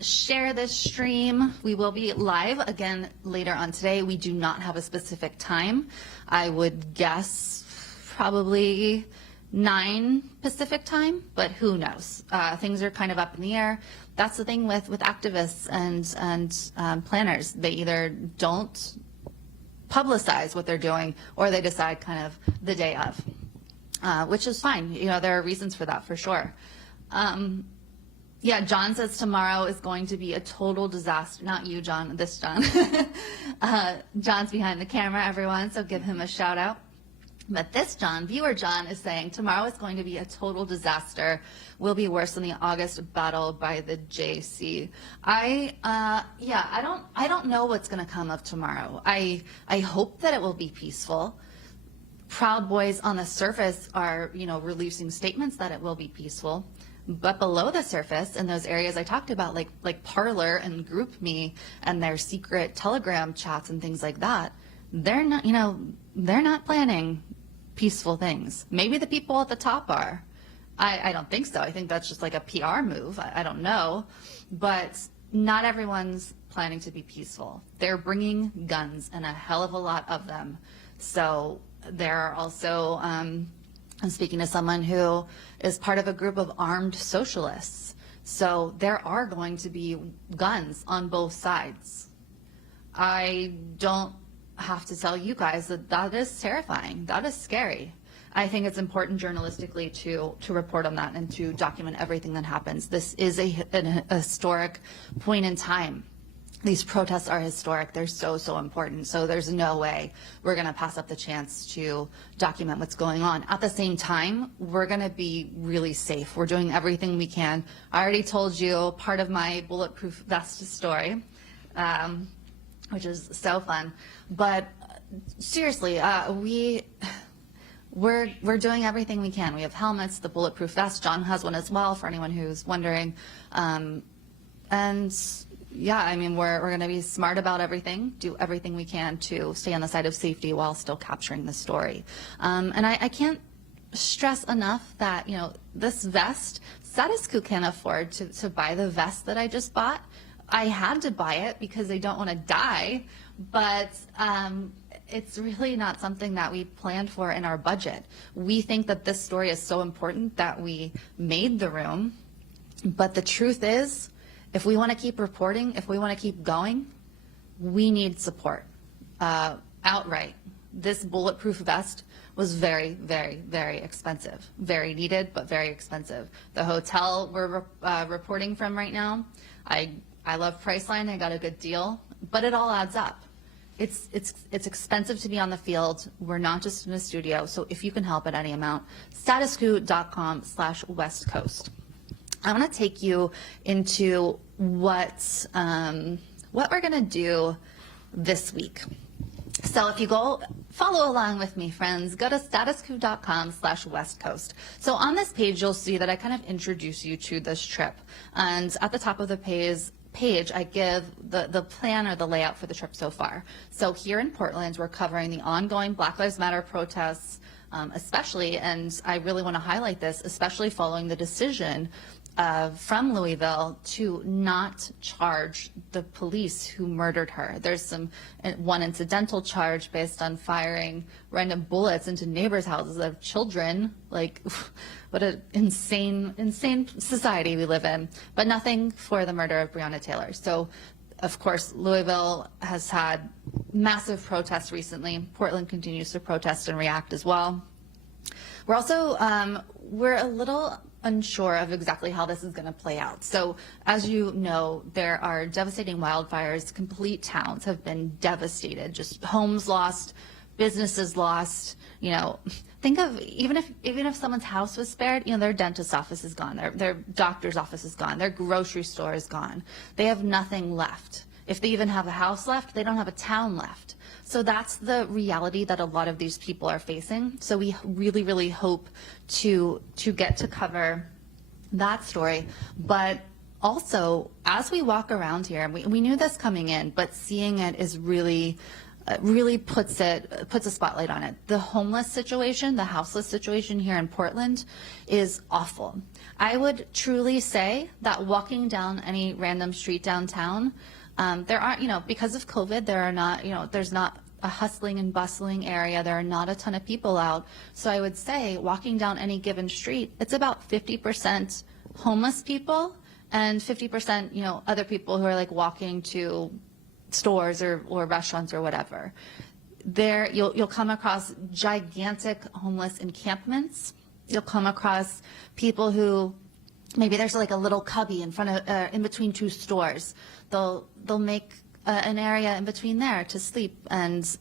Share this stream. We will be live again later on today. We do not have a specific time. I would guess probably 9 Pacific time, but who knows? Things are kind of up in the air. That's the thing with activists and planners. They either don't publicize what they're doing or they decide kind of the day of, which is fine. You know, there are reasons for that for sure. Yeah, John says tomorrow is going to be a total disaster. Not you, John, this John. John's behind the camera, everyone, so give him a shout out. But this John, viewer John, is saying tomorrow is going to be a total disaster. Will be worse than the August battle by the JC. I don't know what's going to come of tomorrow. I hope that it will be peaceful. Proud Boys on the surface are, releasing statements that it will be peaceful. But below the surface, in those areas I talked about, like Parler and GroupMe and their secret Telegram chats and things like that, they're not planning peaceful things. Maybe the people at the top are. I don't think so. I think that's just like a PR move. I don't know. But not everyone's planning to be peaceful. They're bringing guns and a hell of a lot of them. So there are also... I'm speaking to someone who is part of a group of armed socialists. So there are going to be guns on both sides. I don't have to tell you guys that is terrifying. That is scary. I think it's important journalistically to report on that and to document everything that happens. This is a historic point in time. These protests are historic. They're so important. So there's no way we're going to pass up the chance to document what's going on. At the same time, we're going to be really safe. We're doing everything we can. I already told you part of my bulletproof vest story, which is so fun. But seriously, we're doing everything we can. We have helmets, the bulletproof vest. John has one as well, for anyone who's wondering. And yeah, I mean, we're going to be smart about everything, do everything we can to stay on the side of safety while still capturing the story. And I can't stress enough that, this vest, Status Coup can't afford to buy the vest that I just bought. I had to buy it because they don't want to die, but it's really not something that we planned for in our budget. We think that this story is so important that we made the room, but the truth is, if we want to keep reporting, if we want to keep going, we need support outright. This bulletproof vest was very expensive. Very needed, but very expensive. The hotel we're reporting from right now, I love Priceline. I got a good deal, but it all adds up. It's expensive to be on the field. We're not just in a studio, so if you can help at any amount, statuscoup.com/West Coast. I want to take you into what we're going to do this week. So if you go follow along with me, friends, go to statuscoup.com/West Coast. So on this page, you'll see that I kind of introduce you to this trip. And at the top of the page, I give the plan or the layout for the trip so far. So here in Portland, we're covering the ongoing Black Lives Matter protests, especially, and I really want to highlight this, especially following the decision from Louisville to not charge the police who murdered her. There's one incidental charge based on firing random bullets into neighbors' houses of children. Like, what an insane society we live in. But nothing for the murder of Breonna Taylor. So, of course, Louisville has had massive protests recently. Portland continues to protest and react as well. We're also, we're a little unsure of exactly how this is going to play out. So as you know, there are devastating wildfires. Complete towns have been devastated, just homes lost, businesses lost. Think of even if someone's house was spared, their dentist's office is gone, their doctor's office is gone, their grocery store is gone. They have nothing left. If they even have a house left, they don't have a town left. So that's the reality that a lot of these people are facing. So we really hope to get to cover that story. But also, as we walk around here, we knew this coming in, but seeing it is really puts a spotlight on it. The homeless situation, the houseless situation here in Portland is awful. I would truly say that walking down any random street downtown, there aren't, because of COVID, there's not a hustling and bustling area. There are not a ton of people out. So I would say walking down any given street, it's about 50% homeless people and 50%, other people who are like walking to stores or restaurants or whatever. There, you'll come across gigantic homeless encampments. You'll come across people who, maybe there's like a little cubby in front of, in between two stores. They'll make an area in between there to sleep, and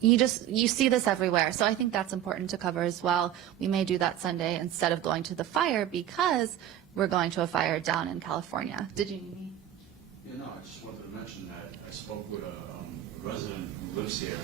you see this everywhere. So I think that's important to cover as well. We may do that Sunday instead of going to the fire, because we're going to a fire down in California. Did you need me? Yeah, no, I just wanted to mention that I spoke with a resident who lives here,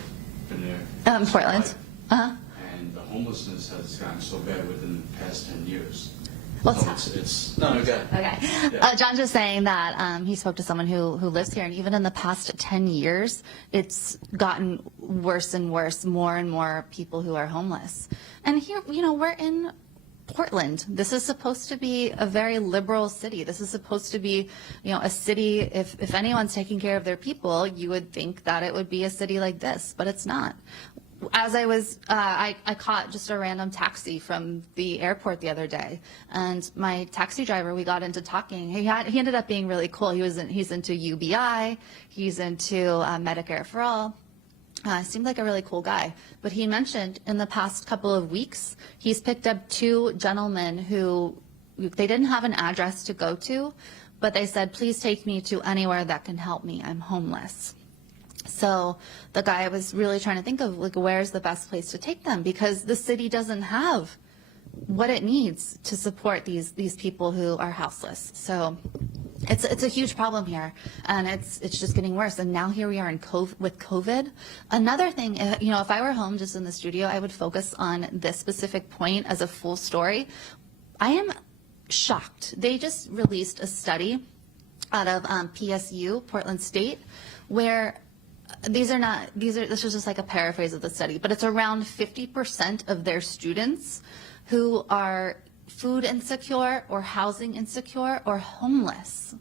been there. Portland. And the homelessness has gotten so bad within the past 10 years. What's So it's no, okay. Okay. Yeah. John's just saying that he spoke to someone who lives here, and even in the past 10 years, it's gotten worse and worse, more and more people who are homeless. And here, we're in Portland. This is supposed to be a very liberal city. This is supposed to be, a city, if anyone's taking care of their people, you would think that it would be a city like this, but it's not. As I was, I caught just a random taxi from the airport the other day, and my taxi driver, we got into talking. He ended up being really cool. He's into UBI, he's into Medicare for All, Seemed like a really cool guy. But he mentioned in the past couple of weeks, he's picked up 2 gentlemen who they didn't have an address to go to, but they said, please take me to anywhere that can help me. I'm homeless. So the guy was really trying to think of, like, where's the best place to take them, because the city doesn't have what it needs to support these people who are houseless. So it's a huge problem here, and it's just getting worse. And now here we are with COVID. Another thing, if I were home just in the studio, I would focus on this specific point as a full story. I am shocked. They just released a study out of PSU, Portland State, where this is just like a paraphrase of the study, but it's around 50% of their students who are food insecure or housing insecure or homeless.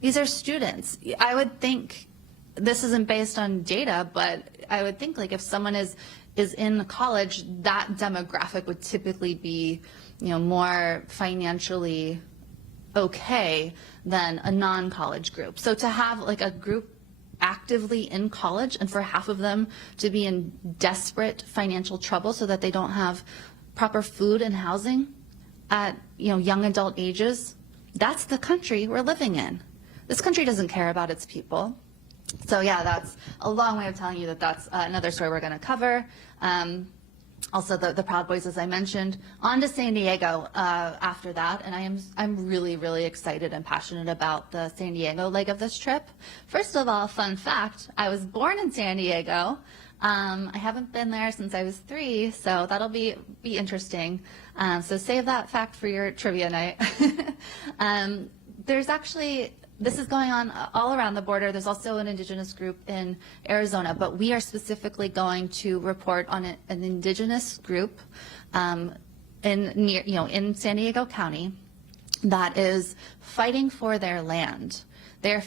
These are students. I would think, this isn't based on data, but I would think, like, if someone is in college, that demographic would typically be, more financially okay than a non-college group. So to have, like, a group actively in college and for half of them to be in desperate financial trouble so that they don't have proper food and housing at young adult ages, that's the country we're living in. This country doesn't care about its people. So yeah, that's a long way of telling you that that's another story we're going to cover. Also the Proud Boys, as I mentioned. On to San Diego after that, and I'm really, really excited and passionate about the San Diego leg of this trip. First of all, fun fact, I was born in San Diego. I haven't been there since I was 3, so that'll be interesting. So save that fact for your trivia night. There's actually, this is going on all around the border. There's also an indigenous group in Arizona, but we are specifically going to report on an indigenous group in San Diego County that is fighting for their land. They're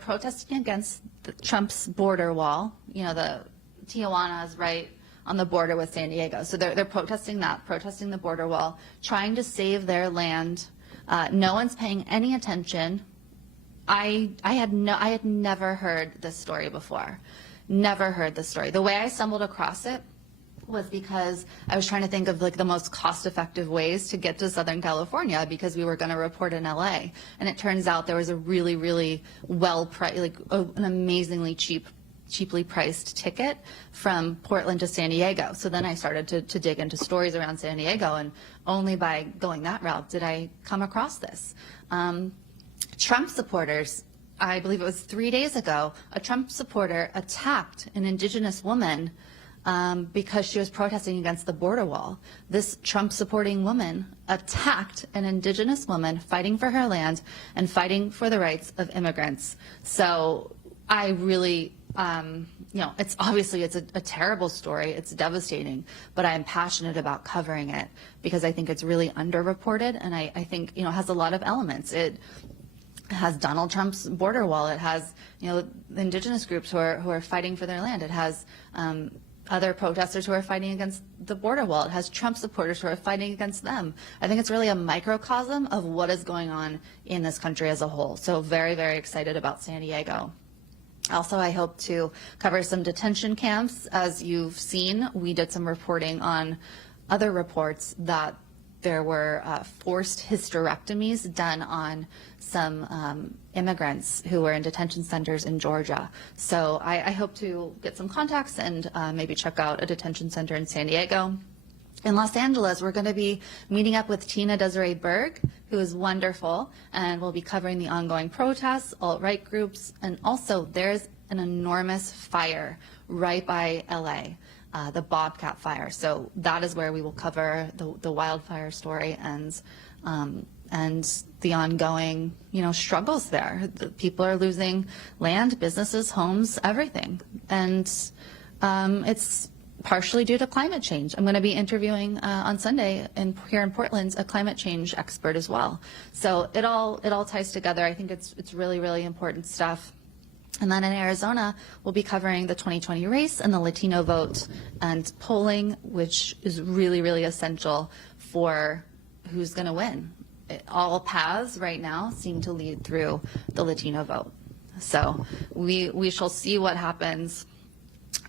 protesting against Trump's border wall. The Tijuana is right on the border with San Diego. So they're protesting the border wall, trying to save their land. No one's paying any attention. I had never heard this story before. Never heard this story. The way I stumbled across it was because I was trying to think of, like, the most cost-effective ways to get to Southern California, because we were going to report in LA. And it turns out there was a really, really well-priced, like an amazingly cheaply priced ticket from Portland to San Diego. So then I started to dig into stories around San Diego, and only by going that route did I come across this. Trump supporters, I believe it was 3 days ago, a Trump supporter attacked an indigenous woman because she was protesting against the border wall. This Trump supporting woman attacked an indigenous woman fighting for her land and fighting for the rights of immigrants. So I really, it's obviously it's a terrible story. It's devastating, but I'm passionate about covering it because I think it's really underreported, and I think, it has a lot of elements. It has Donald Trump's border wall. It has, indigenous groups who are fighting for their land. It has other protesters who are fighting against the border wall. It has Trump supporters who are fighting against them. I think it's really a microcosm of what is going on in this country as a whole. So very, very excited about San Diego. Also, I hope to cover some detention camps. As you've seen, we did some reporting on other reports that there were forced hysterectomies done on some immigrants who were in detention centers in Georgia. So I hope to get some contacts and maybe check out a detention center in San Diego. In Los Angeles, we're going to be meeting up with Tina Desiree Berg, who is wonderful, and we'll be covering the ongoing protests, alt-right groups, and also there's an enormous fire right by LA. The Bobcat fire. So that is where we will cover the wildfire story and the ongoing, struggles there. The people are losing land, businesses, homes, everything. And it's partially due to climate change. I'm going to be interviewing on Sunday here in Portland a climate change expert as well. So it all ties together. I think it's really, really important stuff. And then in Arizona, we'll be covering the 2020 race and the Latino vote and polling, which is really, really essential for who's going to win. All paths right now seem to lead through the Latino vote. So we shall see what happens.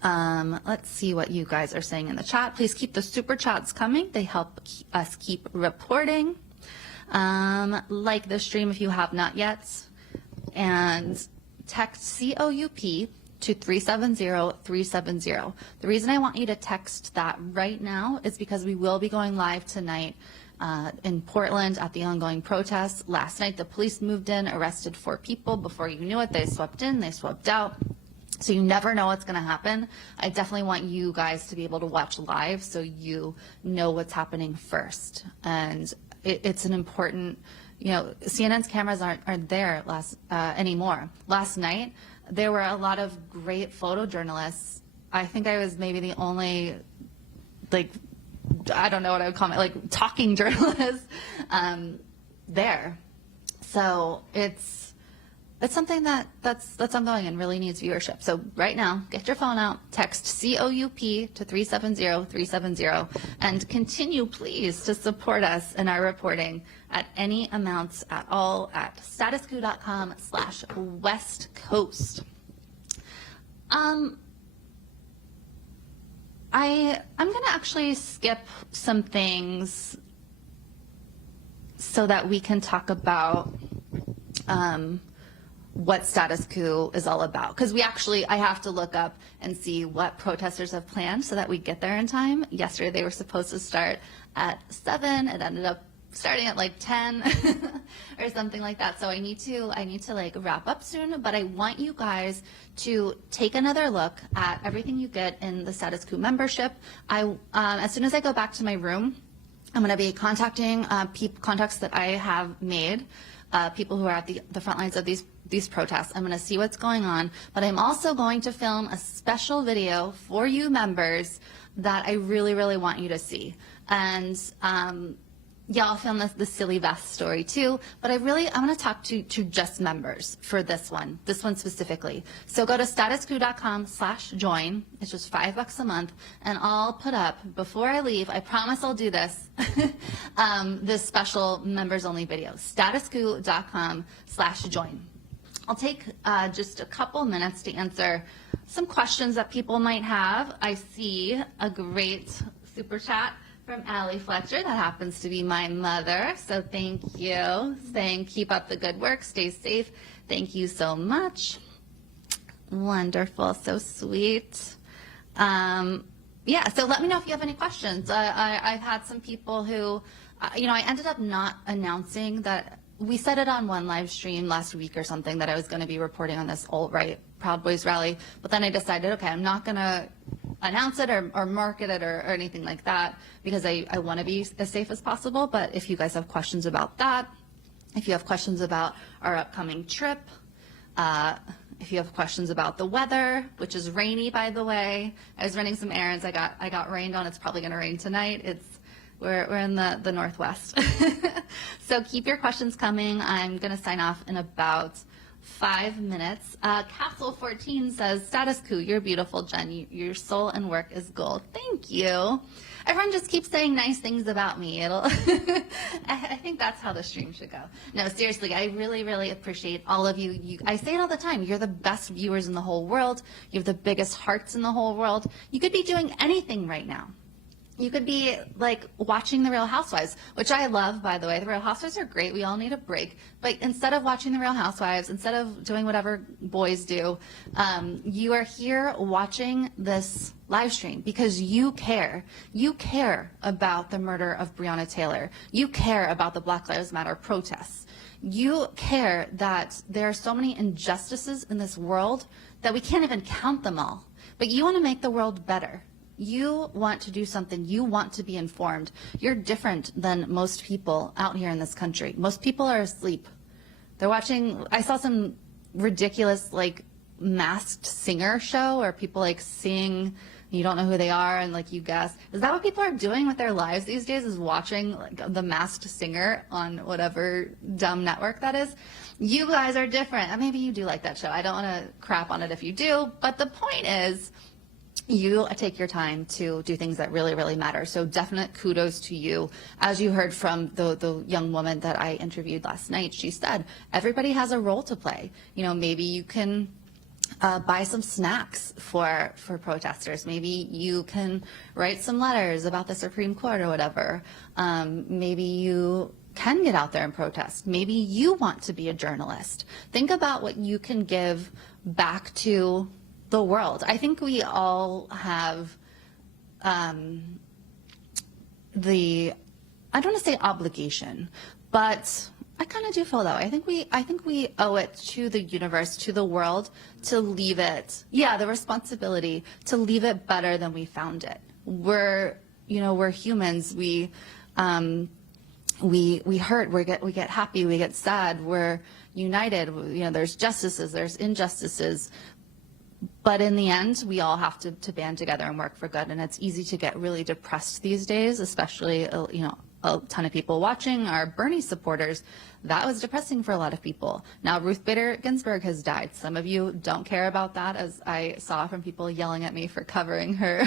Let's see what you guys are saying in the chat. Please keep the super chats coming. They help us keep reporting. Like the stream if you have not yet. And text COUP to 370-370. The reason I want you to text that right now is because we will be going live tonight in Portland at the ongoing protests. Last night, the police moved in, arrested 4 people. Before you knew it, they swept in, they swept out. So you never know what's going to happen. I definitely want you guys to be able to watch live so you know what's happening first. And it's an important, you know, CNN's cameras aren't there anymore. Last night, there were a lot of great photojournalists. I think I was maybe the only, like, I don't know what I would call it, like talking journalist there. So it's something that's ongoing and really needs viewership. So right now, get your phone out, text COUP to 370-370, and continue, please, to support us in our reporting at any amounts at all at statuscoup.com/West Coast. I'm going to actually skip some things so that we can talk about what Status Coup is all about. Because I have to look up and see what protesters have planned so that we get there in time. Yesterday they were supposed to start at 7. It ended up starting at like 10 or something like that. So I need to like wrap up soon, but I want you guys to take another look at everything you get in the Status Coup membership. As soon as I go back to my room, I'm going to be contacting contacts that I have made, people who are at the front lines of these protests. I'm going to see what's going on, but I'm also going to film a special video for you members that I really, really want you to see. And yeah, I'll film the silly vest story too, but I want to talk to just members for this one specifically. So go to statuscoup.com/join. It's just $5 a month, and I'll put up, before I leave, I promise I'll do this, this special members only video, statuscoup.com/join. I'll take just a couple minutes to answer some questions that people might have. I see a great super chat from Allie Fletcher. That happens to be my mother. So thank you. Saying keep up the good work. Stay safe. Thank you so much. Wonderful. So sweet. Yeah, so let me know if you have any questions. I've had some people who, I ended up not announcing that. We said it on one live stream last week or something that I was going to be reporting on this alt-right Proud Boys rally, but then I decided, okay, I'm not going to announce it or market it or anything like that because I want to be as safe as possible. But if you guys have questions about that, if you have questions about our upcoming trip, if you have questions about the weather, which is rainy, by the way, I was running some errands. I got rained on. It's probably going to rain tonight. We're in the Northwest. So keep your questions coming. I'm going to sign off in about 5 minutes. Capsule 14 says, Status Coup, you're beautiful, Jen. Your soul and work is gold. Thank you. Everyone just keeps saying nice things about me. I think that's how the stream should go. No, seriously, I really, really appreciate all of you. I say it all the time. You're the best viewers in the whole world. You have the biggest hearts in the whole world. You could be doing anything right now. You could be like watching The Real Housewives, which I love, by the way. The Real Housewives are great. We all need a break. But instead of watching The Real Housewives, instead of doing whatever boys do, you are here watching this live stream because you care. You care about the murder of Breonna Taylor. You care about the Black Lives Matter protests. You care that there are so many injustices in this world that we can't even count them all. But you want to make the world better. You want to do something. You want to be informed. You're different than most people out here in this country. Most people are asleep. They're watching. I saw some ridiculous like masked singer show where people like sing. You don't know who they are and like you guess. Is that what people are doing with their lives these days? Is watching like the masked singer on whatever dumb network that is? You guys are different. Maybe you do like that show. I don't want to crap on it if you do. But the point is, you take your time to do things that really, really matter. So definite kudos to you. As you heard from the young woman that I interviewed last night, she said, everybody has a role to play. Maybe you can buy some snacks for protesters. Maybe you can write some letters about the Supreme Court or whatever. Maybe you can get out there and protest. Maybe you want to be a journalist. Think about what you can give back to the world. I think we all have I don't want to say obligation, but I kind of do feel that way. I think we owe it to the universe, to the world, to leave it. Yeah, the responsibility to leave it better than we found it. We're humans. We hurt. We get happy. We get sad. We're united. There's justices. There's injustices. But in the end, we all have to band together and work for good. And it's easy to get really depressed these days, especially, a ton of people watching are Bernie supporters. That was depressing for a lot of people. Now, Ruth Bader Ginsburg has died. Some of you don't care about that, as I saw from people yelling at me for covering her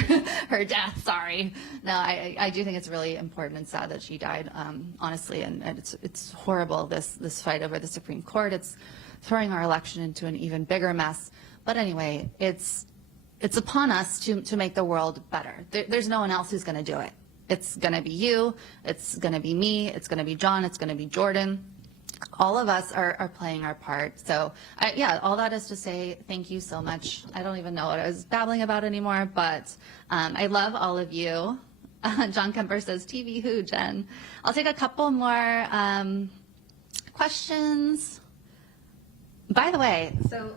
her death. Sorry. No, I do think it's really important and sad that she died, honestly, and it's horrible, this fight over the Supreme Court. It's throwing our election into an even bigger mess. But anyway, it's upon us to make the world better. There's no one else who's going to do it. It's going to be you, it's going to be me, it's going to be John, it's going to be Jordan. All of us are playing our part. So, all that is to say thank you so much. I don't even know what I was babbling about anymore, but I love all of you. John Kemper says, TV who, Jen? I'll take a couple more questions. By the way, so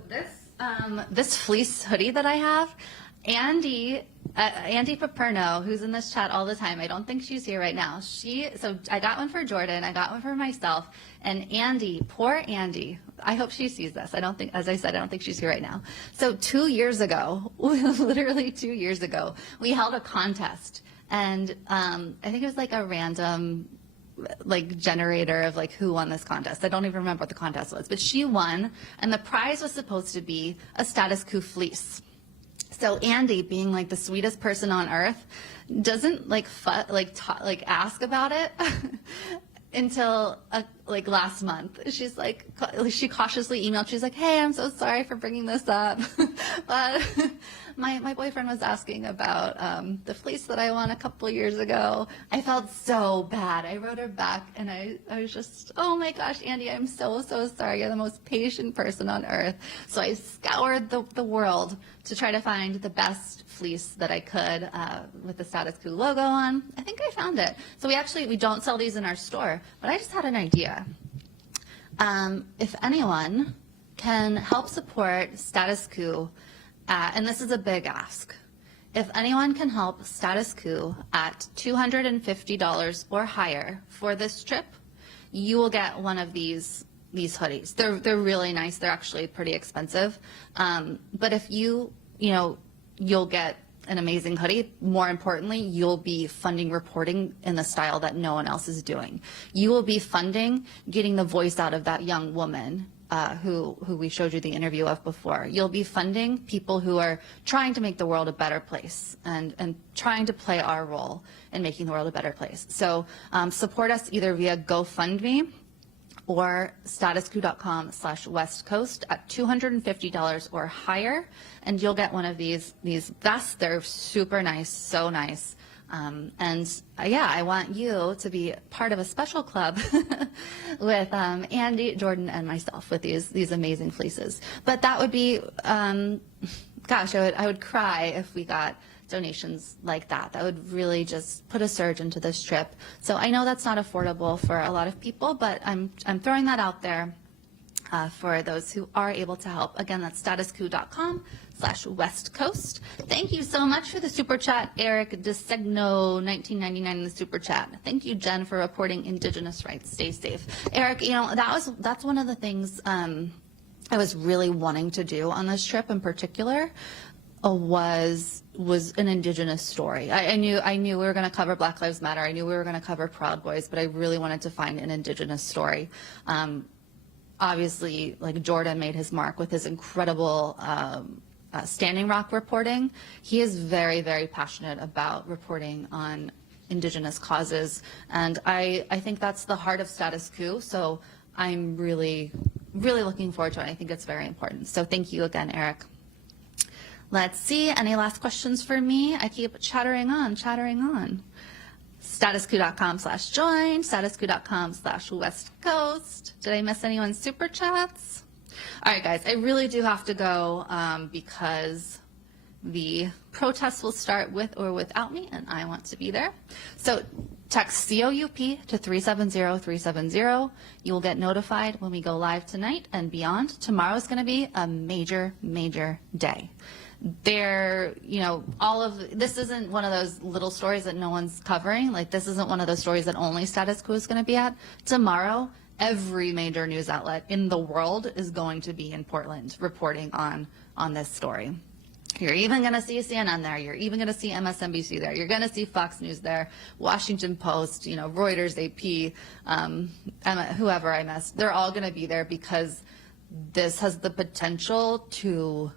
this fleece hoodie that I have, Andy Paperno, who's in this chat all the time, I don't think she's here right now. So I got one for Jordan, I got one for myself, and Andy, poor Andy, I hope she sees this. As I said, I don't think she's here right now. So 2 years ago, literally 2 years ago, we held a contest, and I think it was like a random generator of who won this contest. I don't even remember what the contest was, but she won, and the prize was supposed to be a Status Coup fleece. So Andy, being the sweetest person on earth, doesn't ask about it until last month. She's she cautiously emailed. She's like, "Hey, I'm so sorry for bringing this up, but my boyfriend was asking about the fleece that I won a couple years ago." I felt so bad. I wrote her back, and I was just, oh my gosh, Andy, I'm so sorry. You're the most patient person on earth. So I scoured the world to try to find the best fleece that I could with the Status Coup logo on. I think I found it. So we don't sell these in our store, but I just had an idea. If anyone can help support Status Coup, and this is a big ask, if anyone can help Status Coup at $250 or higher for this trip, you will get one of these hoodies. They're really nice. They're actually pretty expensive. But if you'll get an amazing hoodie. More importantly, you'll be funding reporting in the style that no one else is doing. You will be funding getting the voice out of that young woman who we showed you the interview of before. You'll be funding people who are trying to make the world a better place and trying to play our role in making the world a better place. So support us either via GoFundMe or statuscoup.com/West Coast at $250 or higher, and you'll get one of these vests. They're super nice, so nice. I want you to be part of a special club with Andy, Jordan, and myself with these amazing fleeces. But that would be, gosh, I would cry if we got donations like that. That would really just put a surge into this trip. So I know that's not affordable for a lot of people, but I'm throwing that out there for those who are able to help. Again, that's statuscoup.com/West Coast. Thank you so much for the super chat, Eric DeSegno, 1999 in the super chat. Thank you, Jen, for reporting Indigenous rights. Stay safe. Eric, that's one of the things I was really wanting to do on this trip in particular. Was an Indigenous story. I knew we were going to cover Black Lives Matter. I knew we were going to cover Proud Boys, but I really wanted to find an Indigenous story. Obviously, Jordan made his mark with his incredible Standing Rock reporting. He is very, very passionate about reporting on Indigenous causes, and I think that's the heart of Status Coup. So I'm really really looking forward to it. I think it's very important. So thank you again, Eric. Let's see. Any last questions for me? I keep chattering on. Statuscoup.com/join, statuscoup.com/West Coast. Did I miss anyone's super chats? All right, guys, I really do have to go because the protest will start with or without me, and I want to be there. So text COUP to 370-370. You will get notified when we go live tonight and beyond. Tomorrow is going to be a major, major day. All of this isn't one of those little stories that no one's covering. Like, this isn't one of those stories that only Status Coup is going to be at. Tomorrow, every major news outlet in the world is going to be in Portland reporting on this story. You're even going to see CNN there. You're even going to see MSNBC there. You're going to see Fox News there, Washington Post, Reuters, AP, whoever I missed. They're all going to be there because this has the potential to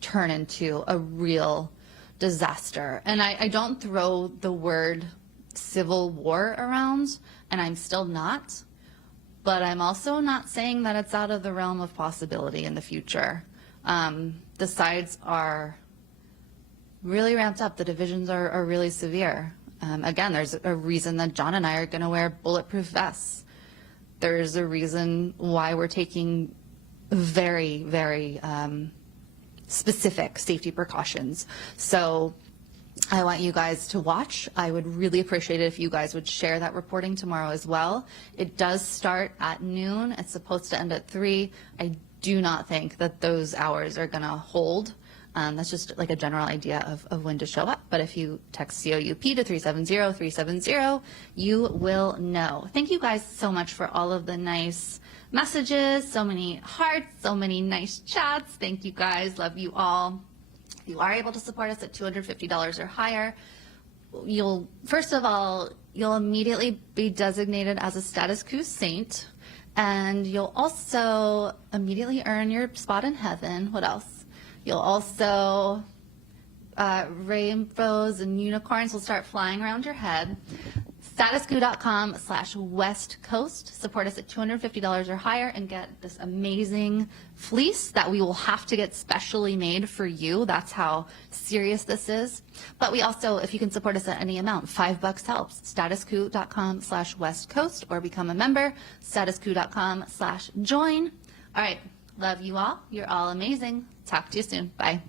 turn into a real disaster. And I don't throw the word civil war around, and I'm still not. But I'm also not saying that it's out of the realm of possibility in the future. The sides are really ramped up. The divisions are really severe. Again, there's a reason that John and I are going to wear bulletproof vests. There's a reason why we're taking very, very specific safety precautions. So I want you guys to watch. I would really appreciate it if you guys would share that reporting tomorrow as well. It does start at noon. It's supposed to end at 3. I do not think that those hours are going to hold. That's just like a general idea of when to show up. But if you text COUP to 370-370, you will know. Thank you guys so much for all of the nice messages, so many hearts, so many nice chats. Thank you guys. Love you all. If you are able to support us at $250 or higher, first of all, you'll immediately be designated as a Status Coup saint, and you'll also immediately earn your spot in heaven. What else? You'll also, rainbows and unicorns will start flying around your head. Statuscoup.com/West Coast. Support us at $250 or higher and get this amazing fleece that we will have to get specially made for you. That's how serious this is. But we also, if you can support us at any amount, $5 helps. Statuscoup.com/West Coast or become a member. Statuscoup.com/join. All right. Love you all. You're all amazing. Talk to you soon. Bye.